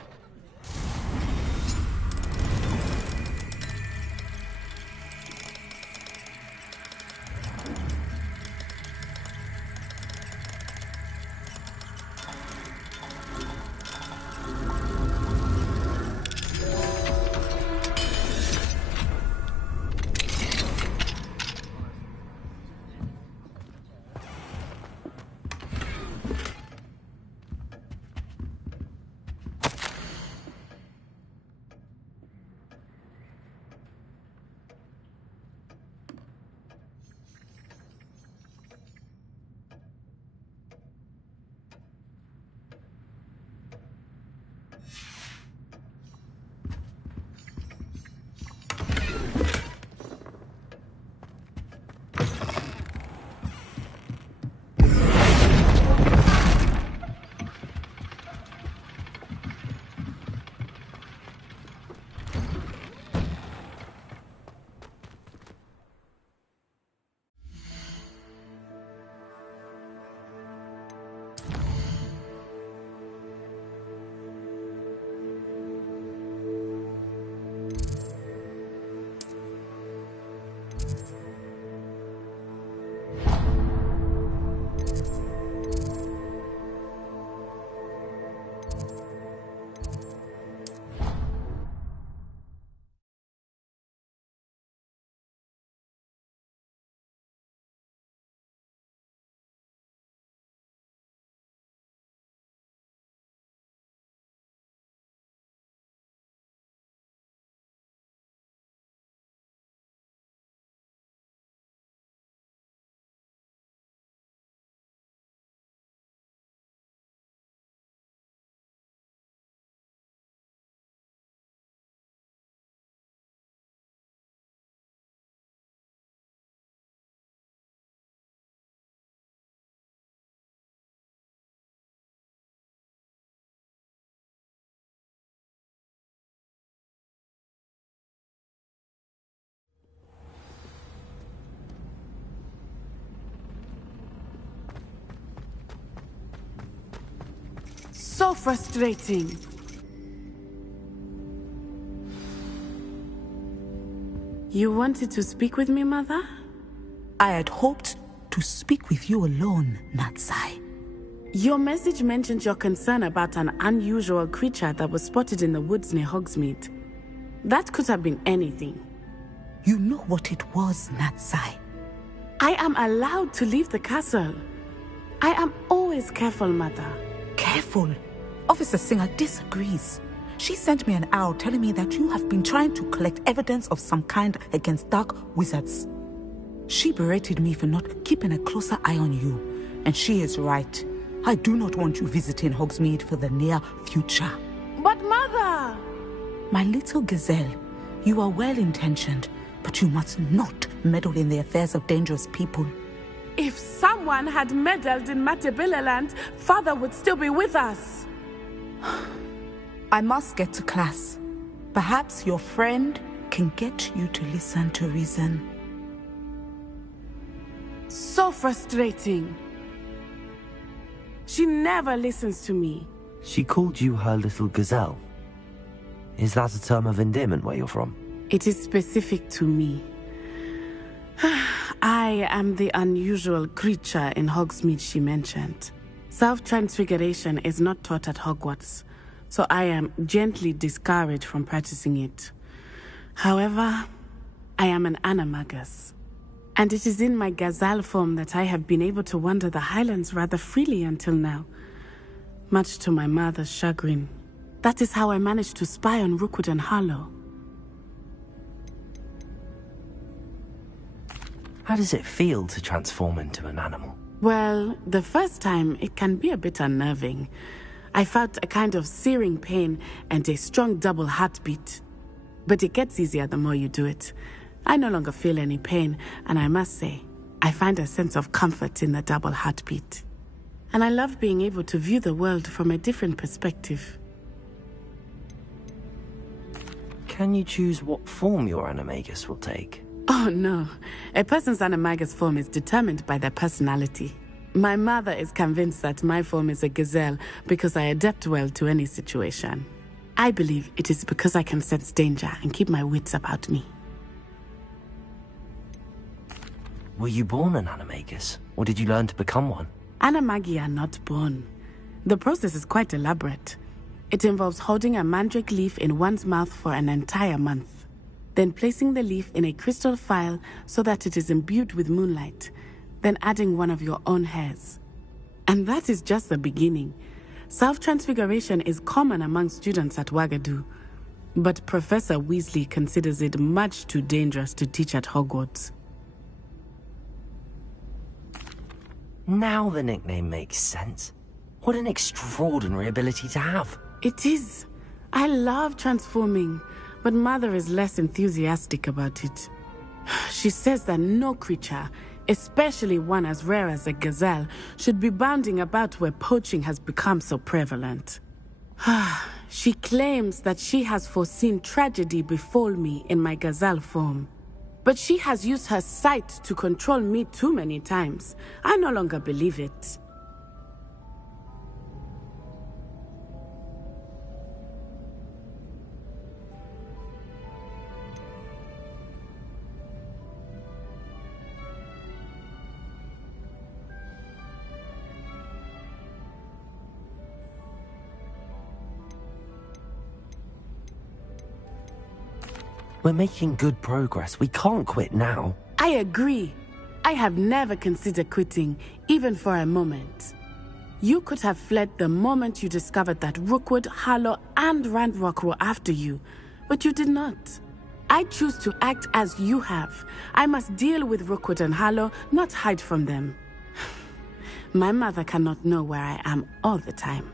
So frustrating. You wanted to speak with me, Mother? I had hoped to speak with you alone, Natsai. Your message mentioned your concern about an unusual creature that was spotted in the woods near Hogsmeade. That could have been anything. You know what it was, Natsai. I am allowed to leave the castle. I am always careful, Mother. Careful? Officer Singer disagrees. She sent me an owl telling me that you have been trying to collect evidence of some kind against dark wizards. She berated me for not keeping a closer eye on you, and she is right. I do not want you visiting Hogsmeade for the near future. But Mother! My little gazelle, you are well-intentioned, but you must not meddle in the affairs of dangerous people. If someone had meddled in Matabeleland, Father would still be with us. I must get to class. Perhaps your friend can get you to listen to reason. So frustrating. She never listens to me. She called you her little gazelle. Is that a term of endearment where you're from? It is specific to me. I am the unusual creature in Hogsmeade she mentioned. Self-transfiguration is not taught at Hogwarts, so I am gently discouraged from practicing it. However, I am an animagus, and it is in my gazelle form that I have been able to wander the Highlands rather freely until now, much to my mother's chagrin. That is how I managed to spy on Rookwood and Harlow. How does it feel to transform into an animal? Well, the first time it can be a bit unnerving. I felt a kind of searing pain and a strong double heartbeat. But it gets easier the more you do it. I no longer feel any pain, and I must say, I find a sense of comfort in the double heartbeat. And I love being able to view the world from a different perspective. Can you choose what form your animagus will take? Oh no, a person's animagus form is determined by their personality. My mother is convinced that my form is a gazelle because I adapt well to any situation. I believe it is because I can sense danger and keep my wits about me. Were you born an animagus, or did you learn to become one? Animagi are not born. The process is quite elaborate. It involves holding a mandrake leaf in one's mouth for an entire month, then placing the leaf in a crystal phial so that it is imbued with moonlight, then adding one of your own hairs. And that is just the beginning. Self-transfiguration is common among students at Wagadu, but Professor Weasley considers it much too dangerous to teach at Hogwarts. Now the nickname makes sense. What an extraordinary ability to have. It is. I love transforming, but Mother is less enthusiastic about it. She says that no creature, especially one as rare as a gazelle, should be bounding about where poaching has become so prevalent. She claims that she has foreseen tragedy befall me in my gazelle form. But she has used her sight to control me too many times. I no longer believe it. We're making good progress. We can't quit now. I agree. I have never considered quitting, even for a moment. You could have fled the moment you discovered that Rookwood, Harlow, and Ranrock were after you, but you did not. I choose to act as you have. I must deal with Rookwood and Harlow, not hide from them. My mother cannot know where I am all the time.